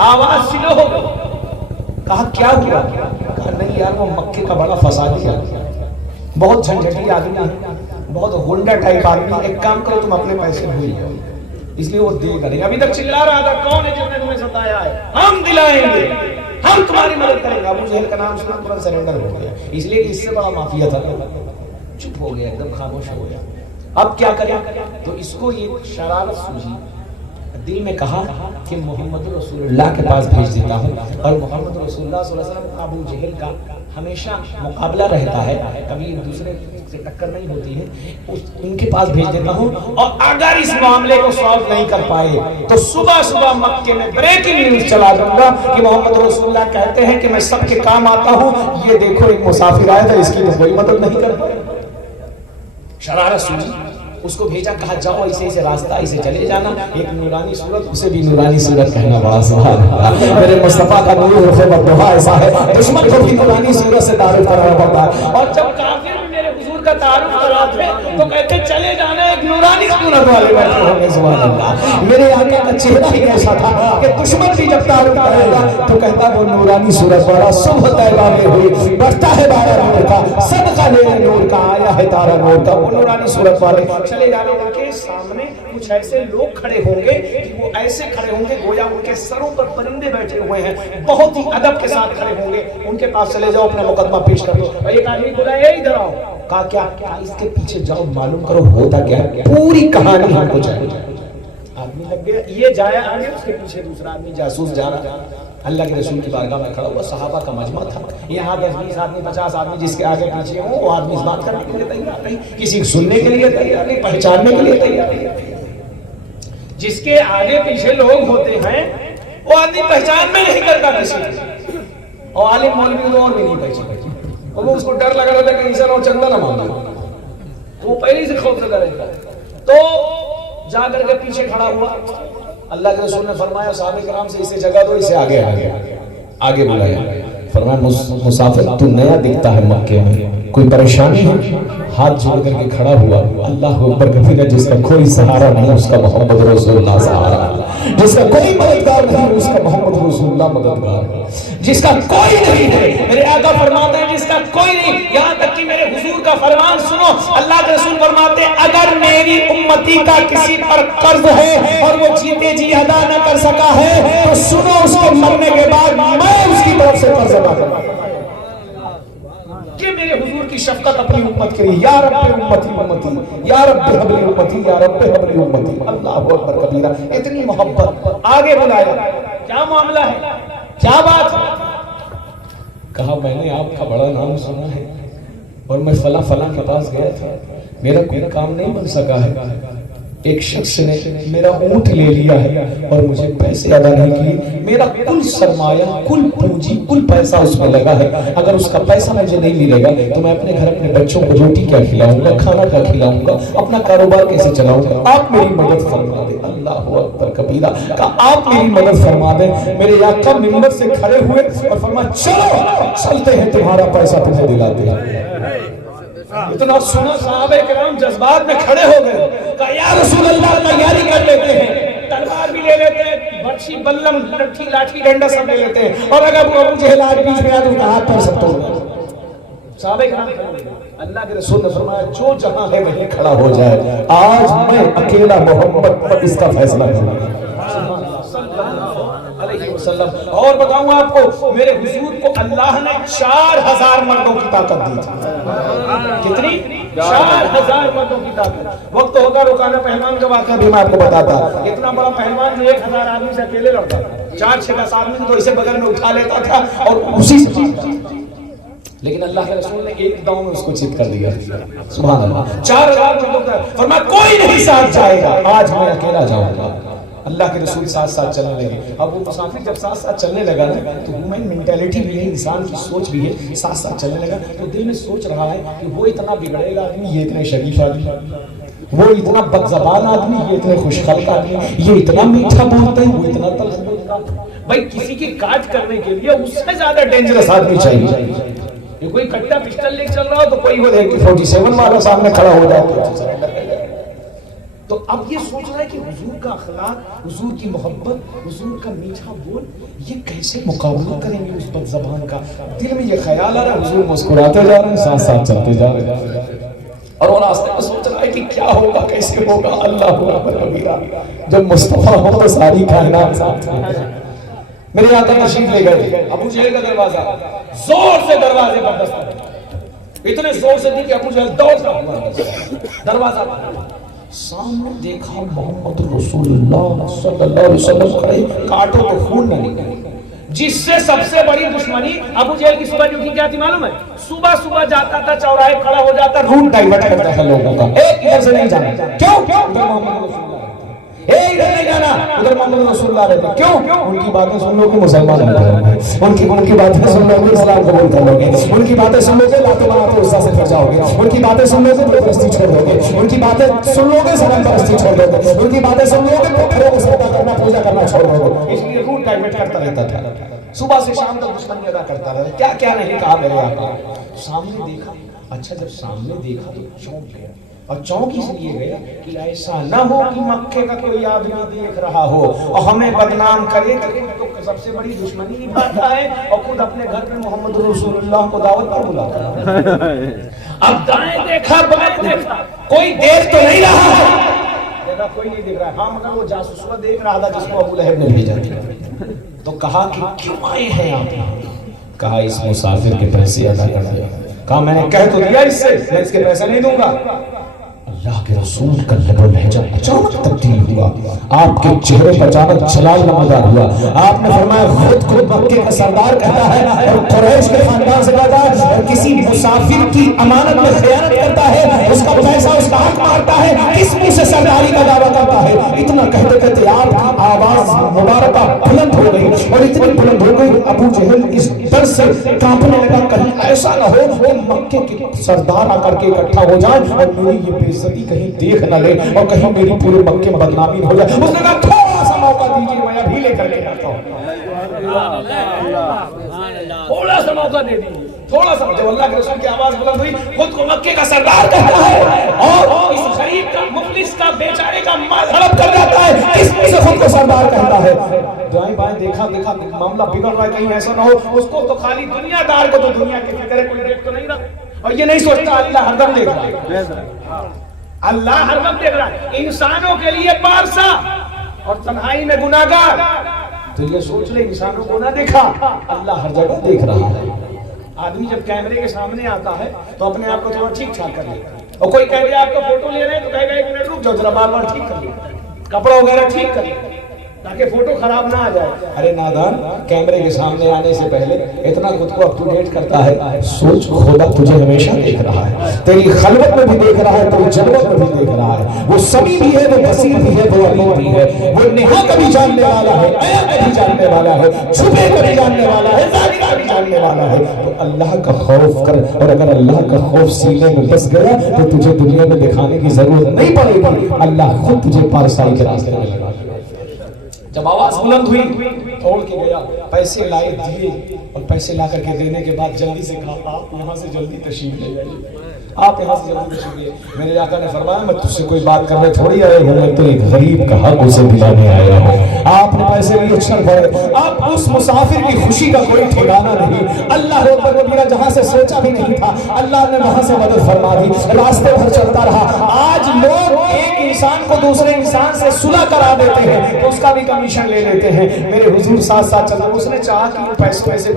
آواز سلو ہو گئی. کہا کیا ہوا؟ کہا نہیں یار, وہ مکے کا بڑا فسادی آدمی, بہت جھنجھٹی آدمی ہے, بہت ہونڈا ٹائپ آدمی. ایک کام کرو تم اپنے پیسے بھول جاؤ. اس لیے وہ دے گا نہیں. ابھی تک چلا رہا تھا کون ہے جس نے تمہیں ستایا ہے, ہم دلائیں گے, ہم تمہاری مدد کریں گے. ابو جہل کا نام سنا ترنت سرنڈر ہو گیا, اس لیے کہ اس سے بڑا مافیا تھا. چپ ہو گیا, ایک دم خاموش ہو گیا. اب کیا کریں؟ تو اس کو یہ شرارت سوجھی, دل میں کہا کہ محمد رسول اللہ کے پاس بھیج دیتا ہوں. اور محمد رسول اللہ صلی اللہ علیہ وسلم ابو جہل کا ہمیشہ مقابلہ رہتا ہے, کبھی ایک دوسرے سے ٹکر نہیں ہوتی ہے. ان کے پاس بھیج دیتا ہوں, اور اگر اس معاملے کو سالو نہیں کر پائے تو صبح صبح مکے میں بریکنگ نیوز چلا دوں گا کہ محمد رسول اللہ کہتے ہیں کہ میں سب کے کام آتا ہوں, یہ دیکھو ایک مسافر آیا تھا, اس کی تو کوئی مدد نہیں کر پائے. شرارت سوچی, اس کو بھیجا, کہا جاؤ ایسے راستہ ایسے چلے جانا. ایک نورانی صورت, اسے بھی نورانی صورت کہنا بڑا سبحان اللہ. میرے مصطفیٰ کا نور بدوہا ایسا ہے, دشمن کو بھی نورانی صورت سے تعارف کرانا پڑتا ہے. اور جب کافر میرے حضور کا تعارف کراتے تو کہتے چلے جانا ایک نورانی صورت والے بیٹھے ہوں گے. سبحان اللہ. میرے آقا کا چہرہ ہی ایسا تھا کہ دشمن بھی جب تعارف کرے گا تو کہتا وہ نورانی صورت والا. صبح طیبہ میں ہوئی, بڑھتا ہے بارہ نور کا, صدقہ لے نور کا, آیا ہے تارا نور کا. وہ نورانی صورت والے چلے جانے کے سامنے کچھ کچھ ایسے لوگ کھڑے ہوں گے کہ وہ ایسے کھڑے ہوں گے گویا ان کے سروں پر پرندے بیٹھے ہوئے ہیں، بہت ہی ادب کے ساتھ کھڑے ہوں گے. ان کے پاس چلے جاؤ، اپنا مقدمہ پیش کر دو. ایک آدمی بولا اے ادھر آؤ. کہا کیا اس کے پیچھے جاؤ معلوم کرو ہوتا کیا ہے، پوری کہانی ہم کو چاہیے. آدمی لگ گیا، یہ جایا آگے، اس کے پیچھے دوسرا آدمی جاسوس جا رہا. اللہ کے رسول کی بارگاہ میں کھڑا ہوا، صحابہ کا مجمع تھا. یہاں 10-20 آدمی 50 آدمی جس کے آگے پیچھے ہوں، وہ آدمی اس بات کرنے کے لیے تیار نہیں، کسی کو سننے کے لیے تیار نہیں، پہچاننے کے لیے تیار نہیں. جس کے آگے پیچھے لوگ ہوتے ہیں وہ آدمی پہچان میں نہیں کرتا کسی کو، اور عالم مولوی تو اور بھی نہیں پہچانتا. وہ اس کو ڈر لگا رہتا ہے کہ انسان اور چندہ نہ مانگے، وہ پہلے سے خوف زدہ رہتا ہے. تو جا کر کے پیچھے کھڑا ہوا. اللہ کے رسول نے فرمایا صحابہ کرام سے اسے جگہ دو، اسے آگے بلایا. فرمایا مسافر تو نیا دکھتا ہے مکے میں، کوئی پریشانی ہے؟ ہاتھ جوڑ کر کے کھڑا ہوا. اللہ اکبر کبیرہ. جس کا کوئی سہارا نہیں اس کا محمد رسول اللہ سہارا، جس کا کوئی مددگار نہیں اس کا محمد رسول اللہ مددگار، جس کا کوئی نہیں ہے. میرے آقا فرماتے ہیں جس کا کوئی نہیں. یہاں تک کہ میرے حضور کا فرمان سنو، اللہ کے رسول فرماتے ہیں اگر میری امتی کا کسی پر قرض ہے اور وہ جیتے جی ادا نہ کر سکا ہے تو سنو اس کے مرنے کے بعد میں اس کی طرف سے قرض ادا کروں گا. کہ میرے حضور کی شفقت اپنی امت کے لیے. یا رب امتی امتی، یا رب حبلی امتی، یا رب حبلی امتی. اللہ اکبر کبیرہ. اتنی محبت. آگے بلایا، کیا معاملہ ہے، کیا بات ہے؟ کہا میں نے آپ کا بڑا نام سنا ہے اور میں فلاں کے پاس گیا تھا، میرا کوئی کام نہیں بن سکا ہے. ایک شخص نے میرا اونٹ لے لیا ہے اور مجھے پیسے ادا نہیں کیے. میرا کل سرمایہ، کل پونجی، کل پیسہ اس میں لگا ہے. اگر اس کا پیسہ مجھے نہیں ملے گا تو میں اپنے گھر اپنے بچوں کو روٹی کیا کھلاؤں گا، کھانا کیا کھلاؤں گا، اپنا کاروبار کیسے چلاؤں گا؟ آپ میری مدد فرما دیں. اللہ اکبر کبیرہ. کہا آپ میری مدد فرما دیں. میرے آقا منبر سے کھڑے ہوئے اور فرمایا چلو چلتے ہیں، تمہارا پیسہ تمہیں دلاتے ہیں. اتنا سنا صحابہ کرام جذبات میں کھڑے ہو گئے. کہا یا رسول اللہ تیاری کر لیتے ہیں، تلوار بھی لے لیتے ہیں، برچھی بلم لاٹھی ڈنڈا سب لے لیتے ہیں، اور اگر ابو جہل آج بیچ میں آ تو ہاتھ پر سب توڑ دیں. صحابہ کرام اللہ کے رسول نے فرمایا جو جہاں ہے وہیں کھڑا ہو جائے. آج میں اکیلا محمد پر اس کا فیصلہ کروں گا. اور بتاؤں آپ کو میرے حضور کو اللہ نے 4000 مردوں کی طاقت دی تھی. کتنی؟ 4000 مردوں کی طاقت. وقت ہوگا رکانہ پہلوان کا واقعہ بھی میں آپ کو بتاتا. اتنا بڑا پہلوان جو 1000 آدمی سے اکیلے لڑتا تھا، 4-6 آدمی تو اسے بغل میں اٹھا لیتا تھا اور اسی سے جیتتا. لیکن اللہ کے رسول نے ایک داؤں میں اس کو چت کر دیا. سبحان اللہ. 4000 مردوں کا فرمایا کوئی نہیں ساتھ جائے گا، آج میں اکیلا جاؤں گا. اللہ کے رسول ساتھ چلنے لگے. اب وہ مسافر جب ساتھ چلنے لگا نا تو ہیومن مینٹیلٹی بھی ہے، انسان کی سوچ بھی ہے. ساتھ چلنے لگا تو دل میں سوچ رہا ہے کہ وہ اتنا بگڑے گا آدمی، یہ اتنے شریف آدمی، وہ اتنا بد زبان آدمی، یہ اتنے خوش خلق آدمی، یہ اتنا میٹھا بولتے ہیں، وہ اتنا تلخ بولتا ہے. بھائی کسی کی کاٹ کرنے کے لیے اس سے زیادہ ڈینجرس آدمی چاہیے. یہ کوئی کٹا پسٹل لے چل رہا ہو تو کوئی وہ دیکھ کے 47 والا سامنے کھڑا ہو جائے. تو اب یہ سوچ رہا ہے کہ حضور کا اخلاق، حضور کی محبت، حضور کا میٹھا بول، یہ کیسے مقابلہ کریں گے اس بد زبان کا. دل میں یہ خیال آ رہا ہے. حضور مسکراتے جا رہے ہیں، ساتھ چلتے جا رہے ہیں، اور وہ راستے میں سوچ رہا ہے کہ کیا ہوگا، کیسے ہوگا. اللہ اکبر کبیرہ. جب مصطفیٰ ہو تو ساری کائنات ساتھ ہیں. میرے آقا تشریف لے گئے. ابو جہل کا دروازہ زور سے دروازے پر دستک، اتنے زور سے دی کہ ابو جہل دوڑ کر دروازہ سامنے دیکھا محمد رسول اللہ صلی اللہ علیہ وسلم کھڑے. کاٹو تو خون نہ نکلے. جس سے سب سے بڑی دشمنی ابو جہل کی صبح ڈیوٹی کیا تھی معلوم ہے؟ صبح جاتا تھا چوراہے کھڑا ہو جاتا، روٹ ڈائیورٹ کرتا تھا لوگوں کا. ایک ادھر سے نہیں جانا. کیوں؟ ادھر نہیں جانا، ادھر محمد رسول اللہ رہتے. کیوں؟ ان کی باتیں سن لو کہ مسلمان ہو جائیں گے، ان کی باتیں سن لو کہ اسلام قبول کر لو گے، ان کی باتیں سن لو کہ لاتے بناتے عزا سے پھر جاؤ گے، ان کی باتیں سن لو کہ بت پرستی چھوڑ دو گے، ان کی باتیں سن لو کہ صنم پرستی چھوڑ دو گے، ان کی باتیں سن لو کہ پتھروں کو سجدہ کرنا، پوجا کرنا چھوڑ دو گے. اس لیے روٹ ڈائیورٹ کرتا رہتا تھا. صبح سے شام تک دشمنی ادا کرتا رہتا. کیا نہیں کہا میرے آقا. سامنے دیکھا. اچھا جب سامنے دیکھا تو چونک گیا. اور چونک اس لیے گیا کہ ایسا نہ ہو کہ مکے کا کوئی آدمی دیکھ رہا ہو اور ہمیں بدنام کرے کہ تو سب سے بڑی دشمنی نبھاتا ہے اور خود اپنے گھر میں محمد رسول اللہ کو دعوت پر بلاتا ہے. اب دائیں دیکھا بائیں دیکھا، کوئی دیکھ تو نہیں رہا. کوئی نہیں دیکھ رہا ہے، ہاں مگر وہ جاسوسہ دیکھ رہا تھا جس کو ابو لہب نے بھیجا تھا۔ تو کہا کہ کیوں آئے ہیں آپ؟ کہا اس مسافر کے پیسے ادا کر دیا۔ کہا میں نے کہہ تو دیا اس سے میں اس کے پیسے نہیں دوں گا۔ اللہ کے رسول کا لب و لہجہ اچانک تبدیل ہوا، آپ کے چہرے پر اچانک جلال نمودار ہوا۔ آپ نے فرمایا خود کو مکے کا سردار کہتا ہے اور قریش کے خاندان سے کہتا ہے، اور کسی مسافر کی امانت میں خیانت کرتا ہے، اس کا پیسہ اس کا حق مارتا ہے، کس منہ سے سرداری کا دعویٰ کرتا ہے؟ اتنا کہتے کہتے آپ کی آواز مبارکہ بلند ہو گئی، اور اتنی بلند ہو گئی ابو جہل اس ڈر سے کانپنے لگا کہیں ایسا نہ ہو وہ مکے کے سردار آ کر کے اکٹھا ہو جائیں اور میری یہ بے عزتی کہیں دیکھ نہ لے اور کہیں میری پورے مکے میں بدنامی ہو جائے۔ اس نے کہا تھوڑا سا موقع دیجیے میں ابھی لے کر کے آتا ہوں، تھوڑا سا موقع دے دیجیے، تھوڑا سا۔ جب اللہ کے رسول کی آواز بلند ہوئی، خود کو مکے کا سردار کہتا ہے اور اس غریب کا مفلس کا بیچارے کا مال ہڑپ کر جاتا ہے، کس میں سے خود کو سردار کہتا ہے؟ دائیں بائیں دیکھا معاملہ بگڑ رہا ہے، کہیں ایسا نہ ہو اس کو تو خالی دنیا دار کو تو دنیا کی فکر ہے، کوئی دیکھ تو نہیں رہا، اور یہ نہیں سوچتا اللہ ہر دم دیکھ رہا ہے، اللہ ہر وقت دیکھ رہا ہے۔ انسانوں کے لیے پارسا اور تنہائی میں گناہگار، تو یہ سوچ لے انسانوں کو نہ دیکھا، اللہ ہر جگہ دیکھ رہا ہے۔ آدمی جب کیمرے کے سامنے آتا ہے تو اپنے آپ کو تھوڑا ٹھیک ٹھاک کر لے، اور کوئی کہے آپ کو فوٹو لے رہے ہیں تو کہے گا ایک منٹ رک جاؤ ذرا بار بار ٹھیک کر لے، کپڑا وغیرہ ٹھیک کر لے تاکہ فوٹو خراب نہ آ جائے۔ ارے نادان، کیمرے کے سامنے آنے سے پہلے اتنا خود کو اپ ٹو ڈیٹ کرتا ہے، سوچ خدا تجھے ہمیشہ دیکھ رہا ہے، تیری خلوت میں بھی دیکھ رہا ہے، تیری جلوت میں بھی دیکھ رہا ہے، وہ سمیع بھی ہے، وہ بصیر بھی ہے، وہ علیم بھی ہے، وہ نہا کا بھی جاننے والا ہے، عیاں کا بھی جاننے والا ہے، چھپے کا بھی جاننے والا ہے، ظاہر کا بھی جاننے والا ہے۔ تو اللہ کا خوف کر، اور اگر اللہ کا خوف سینے میں بس گیا تو تجھے دنیا میں دکھانے کی ضرورت نہیں پڑے گی، اللہ خود تجھے پارسائی کے راستے میں لگا۔ جب آواز بلند ہوئی توڑ کے گیا، پیسے لائے دیے، اور پیسے لا کر کے دینے کے بعد جلدی سے کہا آپ یہاں سے جلدی تشریف لے جائیے، آپ یہاں سے جلدی تشریف لے۔ میرے آقا نے فرمایا میں تجھ سے کوئی بات کرنے تھوڑی آیا ہوں، میں تو ایک غریب کا حق اسے دلانے آیا ہوں۔ آپ نے پیسے لیے چھڑ پڑے، آپ اس مسافر کی خوشی کا کوئی ٹھکانہ نہیں، اللہ اکبر کبیرہ جہاں سے سوچا بھی نہیں تھا اللہ نے وہاں سے مدد فرما دی، راستے بھر چلتا رہا۔ آج لوگ ایک انسان کو دوسرے انسان سے صلح کرا دیتے ہیں تو اس کا بھی کمیشن لے لیتے ہیں۔ میرے حضور ساتھ ساتھ چلنا، اس نے چاہا کہ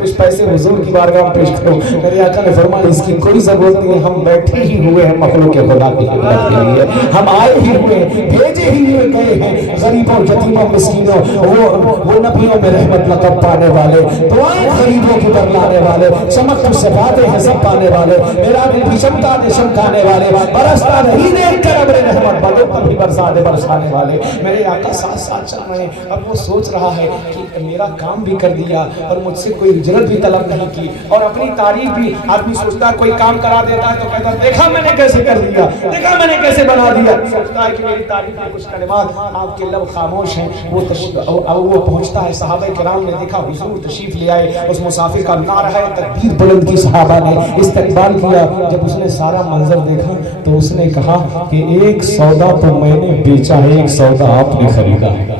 کچھ پیسے حضور کی بارگاہ میں پیش کرو، میرے آقا نے فرمایا اس کی کوئی ضرورت نہیں، ہم بیٹھے ہی ہوئے ہیں مخلوق خدا کی خدمت کے لیے، ہم آئے ہی ہوئے بھیجے ہی ہوئے گئے ہیں غریبوں یتیموں مسکینوں، وہ نبیوں میں رحمت لقب پانے والے، دعائیں غریبوں کی برلانے والے، چمک سے باتیں حسب پانے والے، میرا بھی چمکا دے چمکانے والے، برستا نہیں دیکھ کر ابر رحمت بدوں پر بھی برسا دے برسانے والے۔ میرے آقا ساتھ ساتھ چل رہے ہیں، اب وہ سوچ رہا ہے کہ میرا کام بھی کر دیا اور مجھ سے کوئی اجرت بھی طلب نہیں کی، اور اپنی تعریف بھی، آدمی سوچتا ہے کوئی کام کرا دیتا ہے تو کہتا ہے دیکھا میں نے کیسے کر دیا، دیکھا میں نے کیسے بنا دیا، سوچتا ہے کہ میری تعریف میں کچھ کلمات، آپ کے لب خاموش ہیں۔ وہ پہنچتا ہے، صحابہ کرام نے دیکھا حضور تشریف لے آئے، اس مسافر کا نعرہ تکبیر بلند کی، صحابہ نے استقبال کیا۔ جب اس نے سارا منظر دیکھا تو اس نے کہا کہ ایک سودا تو میں نے بیچا ہے، ایک سودا آپ نے خریدا ہے،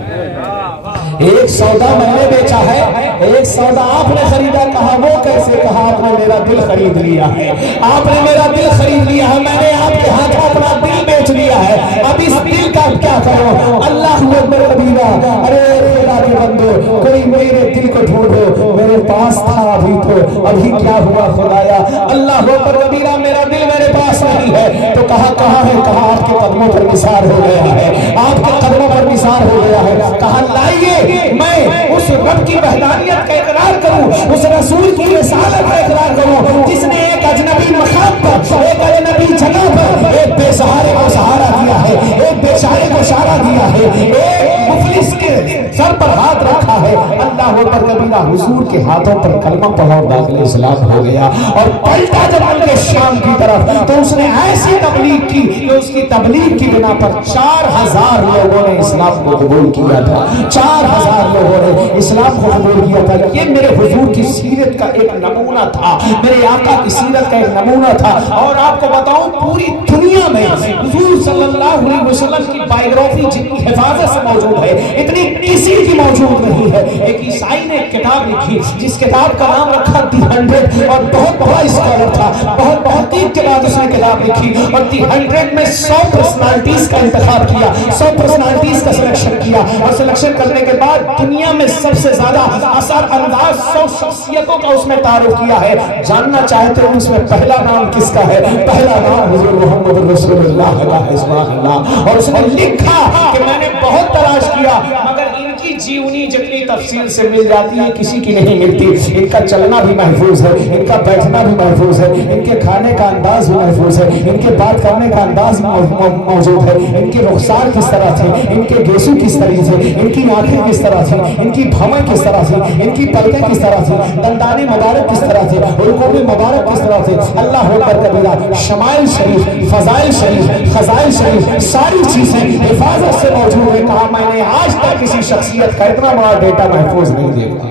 ایک سودا میں نے بیچا ہے، ایک سودا آپ نے خریدا۔ کہا وہ کیسے؟ کہا آپ نے میرا دل خرید لیا ہے، آپ نے میرا دل خرید لیا ہے، میں نے آپ کے ہاتھوں اپنا دل بیچ لیا ہے، اب اس دل کا کیا کروں؟ اللہ اکبر کبیرہ، ارے خدا کے بندو کوئی میرے دل کو ڈھونڈو، میرے پاس تھا ابھی تو ابھی کیا ہوا خدایا، اللہ اکبر کبیرہ میرا دل میرے پاس نہیں ہے۔ تو کہا کہاں ہے؟ کہا آپ کے قدموں پر نثار ہو گیا ہے، آپ کے قدموں پر نثار ہو گیا ہے۔ کہا لائیے میں اس رب کی وحدانیت کا اقرار کروں، اس رسول کی رسالت کا اقرار کروں جس نے ایک اجنبی مقام پر، ایک اجنبی جگہ پر ایک بے سہارے کو سہارا دیا ہے، ایک بے چارے کو سہارا دیا ہے، ایک مفلس کے سر پر ہاتھ رکھا ہے۔ اللہ اکبر کبیرہ، حضور کے ہاتھوں پر کلمہ پڑھا اور داخل اسلام ہو گیا، اور پلٹا جب کے شام کی طرف تو اس نے ایسی تبلیغ کی کہ اس کی تبلیغ کی بنا پر 4000 لوگوں نے اسلام کو قبول کیا تھا، 4000 لوگوں نے اسلام کو قبول کیا تھا۔ یہ میرے حضور کی سیرت کا ایک نمونہ تھا، میرے آقا کی سیرت کا ایک نمونہ تھا۔ اور آپ کو بتاؤں پوری دنیا میں میں حضور صلی اللہ علیہ وسلم کی بائیوگرافی جتنی حفاظت سے موجود ہے اتنی کسی کی موجود نہیں ہے. ایک عیسائی نے ایک کتاب لکھی جس کتاب کا نام رکھا دی 100 اور بہت بڑا اسکالر تھا, بہت تحقیق کے بعد اس نے کتاب لکھی اور دی 100 میں 100 پرسنالٹیز کا انتخاب کیا, 100 پرسنالٹیز کا سلیکشن کیا اور سلیکشن کرنے کے بعد دنیا میں سب سے زیادہ اثر انداز 100 شخصیتوں کا اس میں تعارف کیا ہے. جاننا چاہتے ہوں اس میں پہلا نام کس کا ہے؟ پہلا نام حضور محمد رسول اللہ کا ہے سبحان اللہ. اور اس نے لکھا کہ میں نے بہت تلاش کیا مگر ان کی جیونی جتنی تفصیل سے مل جاتی ہے کسی کی نہیں ملتی. ان کا چلنا بھی محفوظ ہے, ان کا بیٹھنا بھی محفوظ ہے, ان کے کھانے کا انداز بھی محفوظ ہے, ان کے بات کرنے کا انداز موجود ہے, ان کے رخسار کس طرح تھے, ان کے گیسو کس طرح تھے, ان کی آنکھیں کس طرح تھی, ان کی بھویں کس طرح تھی, ان کی پلکیں کس طرح تھی, دندانے مبارک کس طرح تھے, رکوع مبارک کس طرح تھے. اللہ اکبر کبیرہ. شمائل شریف, فضائل شریف, خزائل شریف ساری چیزیں حفاظت سے موجود ہے. کہا میں نے آج تک کسی شخصیت کا اتنا بڑا ڈیٹا محفوظ نہیں دیکھا.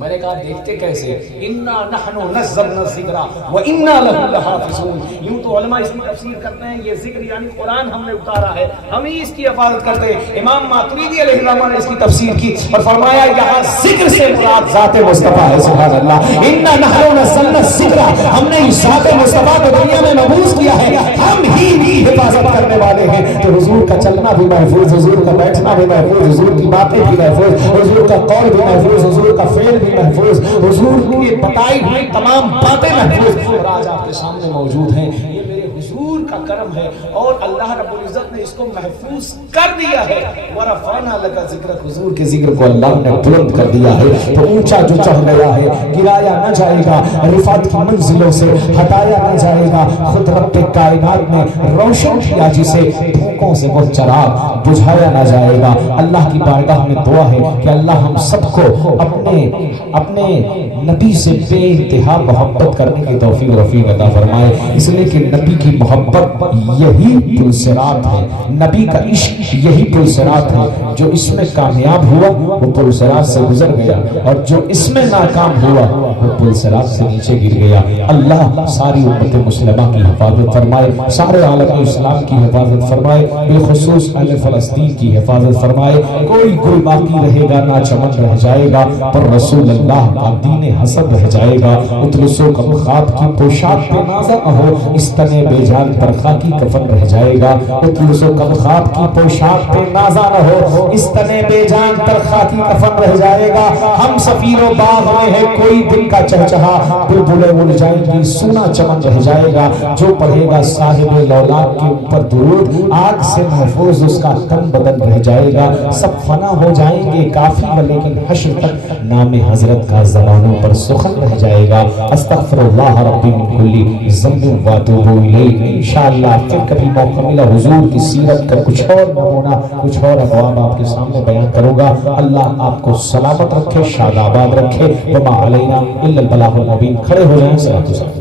میں نے کہا دیکھتے کیسے؟ انا نحن نزلنا الذکر وانا لہ لحافظون. یوں تو علماء اس کی تفسیر کرتے ہیں یہ ذکر یعنی قرآن ہم نے اتارا ہے, ہم ہی اس کی حفاظت کرتے ہیں. امام ماتریدی علیہ الرحمہ نے اس کی تفسیر کی اور فرمایا یہاں ذکر سے مراد ذات مصطفیٰ ہے سبحان اللہ. انا نحن نزلنا الذکر, ہم نے ذات مصطفیٰ کو دنیا میں مبعوث کیا ہے, ہم ہی حفاظت کرنے والے ہیں. تو حضور کا چلنا بھی محفوظ, حضور کا بیٹھنا بھی محفوظ, حضور کی باتیں بھی محفوظ, حضور کا قول بھی محفوظ, حضور کا فعل بھی محفوظ, حضور کی بتائی ہوئی تمام باتیں محفوظ اور آج آپ کے سامنے موجود ہیں. یہ میرے حضور کا کرم ہے اور اللہ رب العزت نے اس کو محفوظ کر دیا ہے. ورفعنا لک ذکرک, حضور کے ذکر کو اللہ نے بلند کر دیا ہے تو اونچا جو چڑھ گیا ہے گرایا نہ جائے گا, رفعت کی منزلوں سے ہٹایا نہ جائے گا. خود رب کائنات نے روشن کیا جسے دھوکوں سے وہ چراغ بجھایا نہ جائے گا. اللہ کی بارگاہ میں دعا ہے کہ اللہ ہم سب کو اپنے نبی سے بے انتہا محبت کرنے کی توفیق رفیق عطا فرمائے. اس لیے کہ نبی کی محبت یہی پل صراط ہے, نبی کا عشق یہی پل صراط ہے. جو اس میں کامیاب ہوا وہ پل صراط سے گزر گیا اور جو اس میں ناکام ہوا وہ پل صراط سے نیچے گر گیا. اللہ ساری امت مسلمہ کی حفاظت فرمائے, سارے عالم اسلام کی حفاظت فرمائے, بالخصوص اہل فلسطین کی حفاظت فرمائے. کوئی گل باقی رہے گا نہ چمن رہ جائے گا پر رسول اللہ کا دین حسن رہ جائے گا. اتلسو کم خواب کی پوشاک پہ نازا نہ ہو, اس تنے بے جان پر خاکی کفن رہ جائے گا. اتلسو کم خواب کی پوشاک پہ نازا نہ ہو, اس تنے بے جان پر خاکی کفن رہ جائے گا. ہم سفیر و باغ میں ہے کوئی دل کا چہچہا, بلبلیں اڑ جائیں گی سونا چمن رہ جائے گا. جو پڑھے گا صاحب لولاک کے اوپر درود آگ سے محفوظ اس کا تن بدن رہ جائے گا. سب فنا ہو جائیں گے کافی ہے لیکن حشر تک نام حضرت کا زبانوں پر سخن رہ جائے گا. استغفر اللہ ربی من کل ذنب واتوب الیہ. انشاءاللہ پھر کبھی موقع ملا حضور کی سیرت کا کچھ اور نمونہ, کچھ اور ابواب آپ کے سامنے بیان کروں گا. اللہ آپ کو سلامت رکھے, شاد آباد رکھے. وما علینا الا البلاغ المبین. کھڑے ہو جائیں. صلوات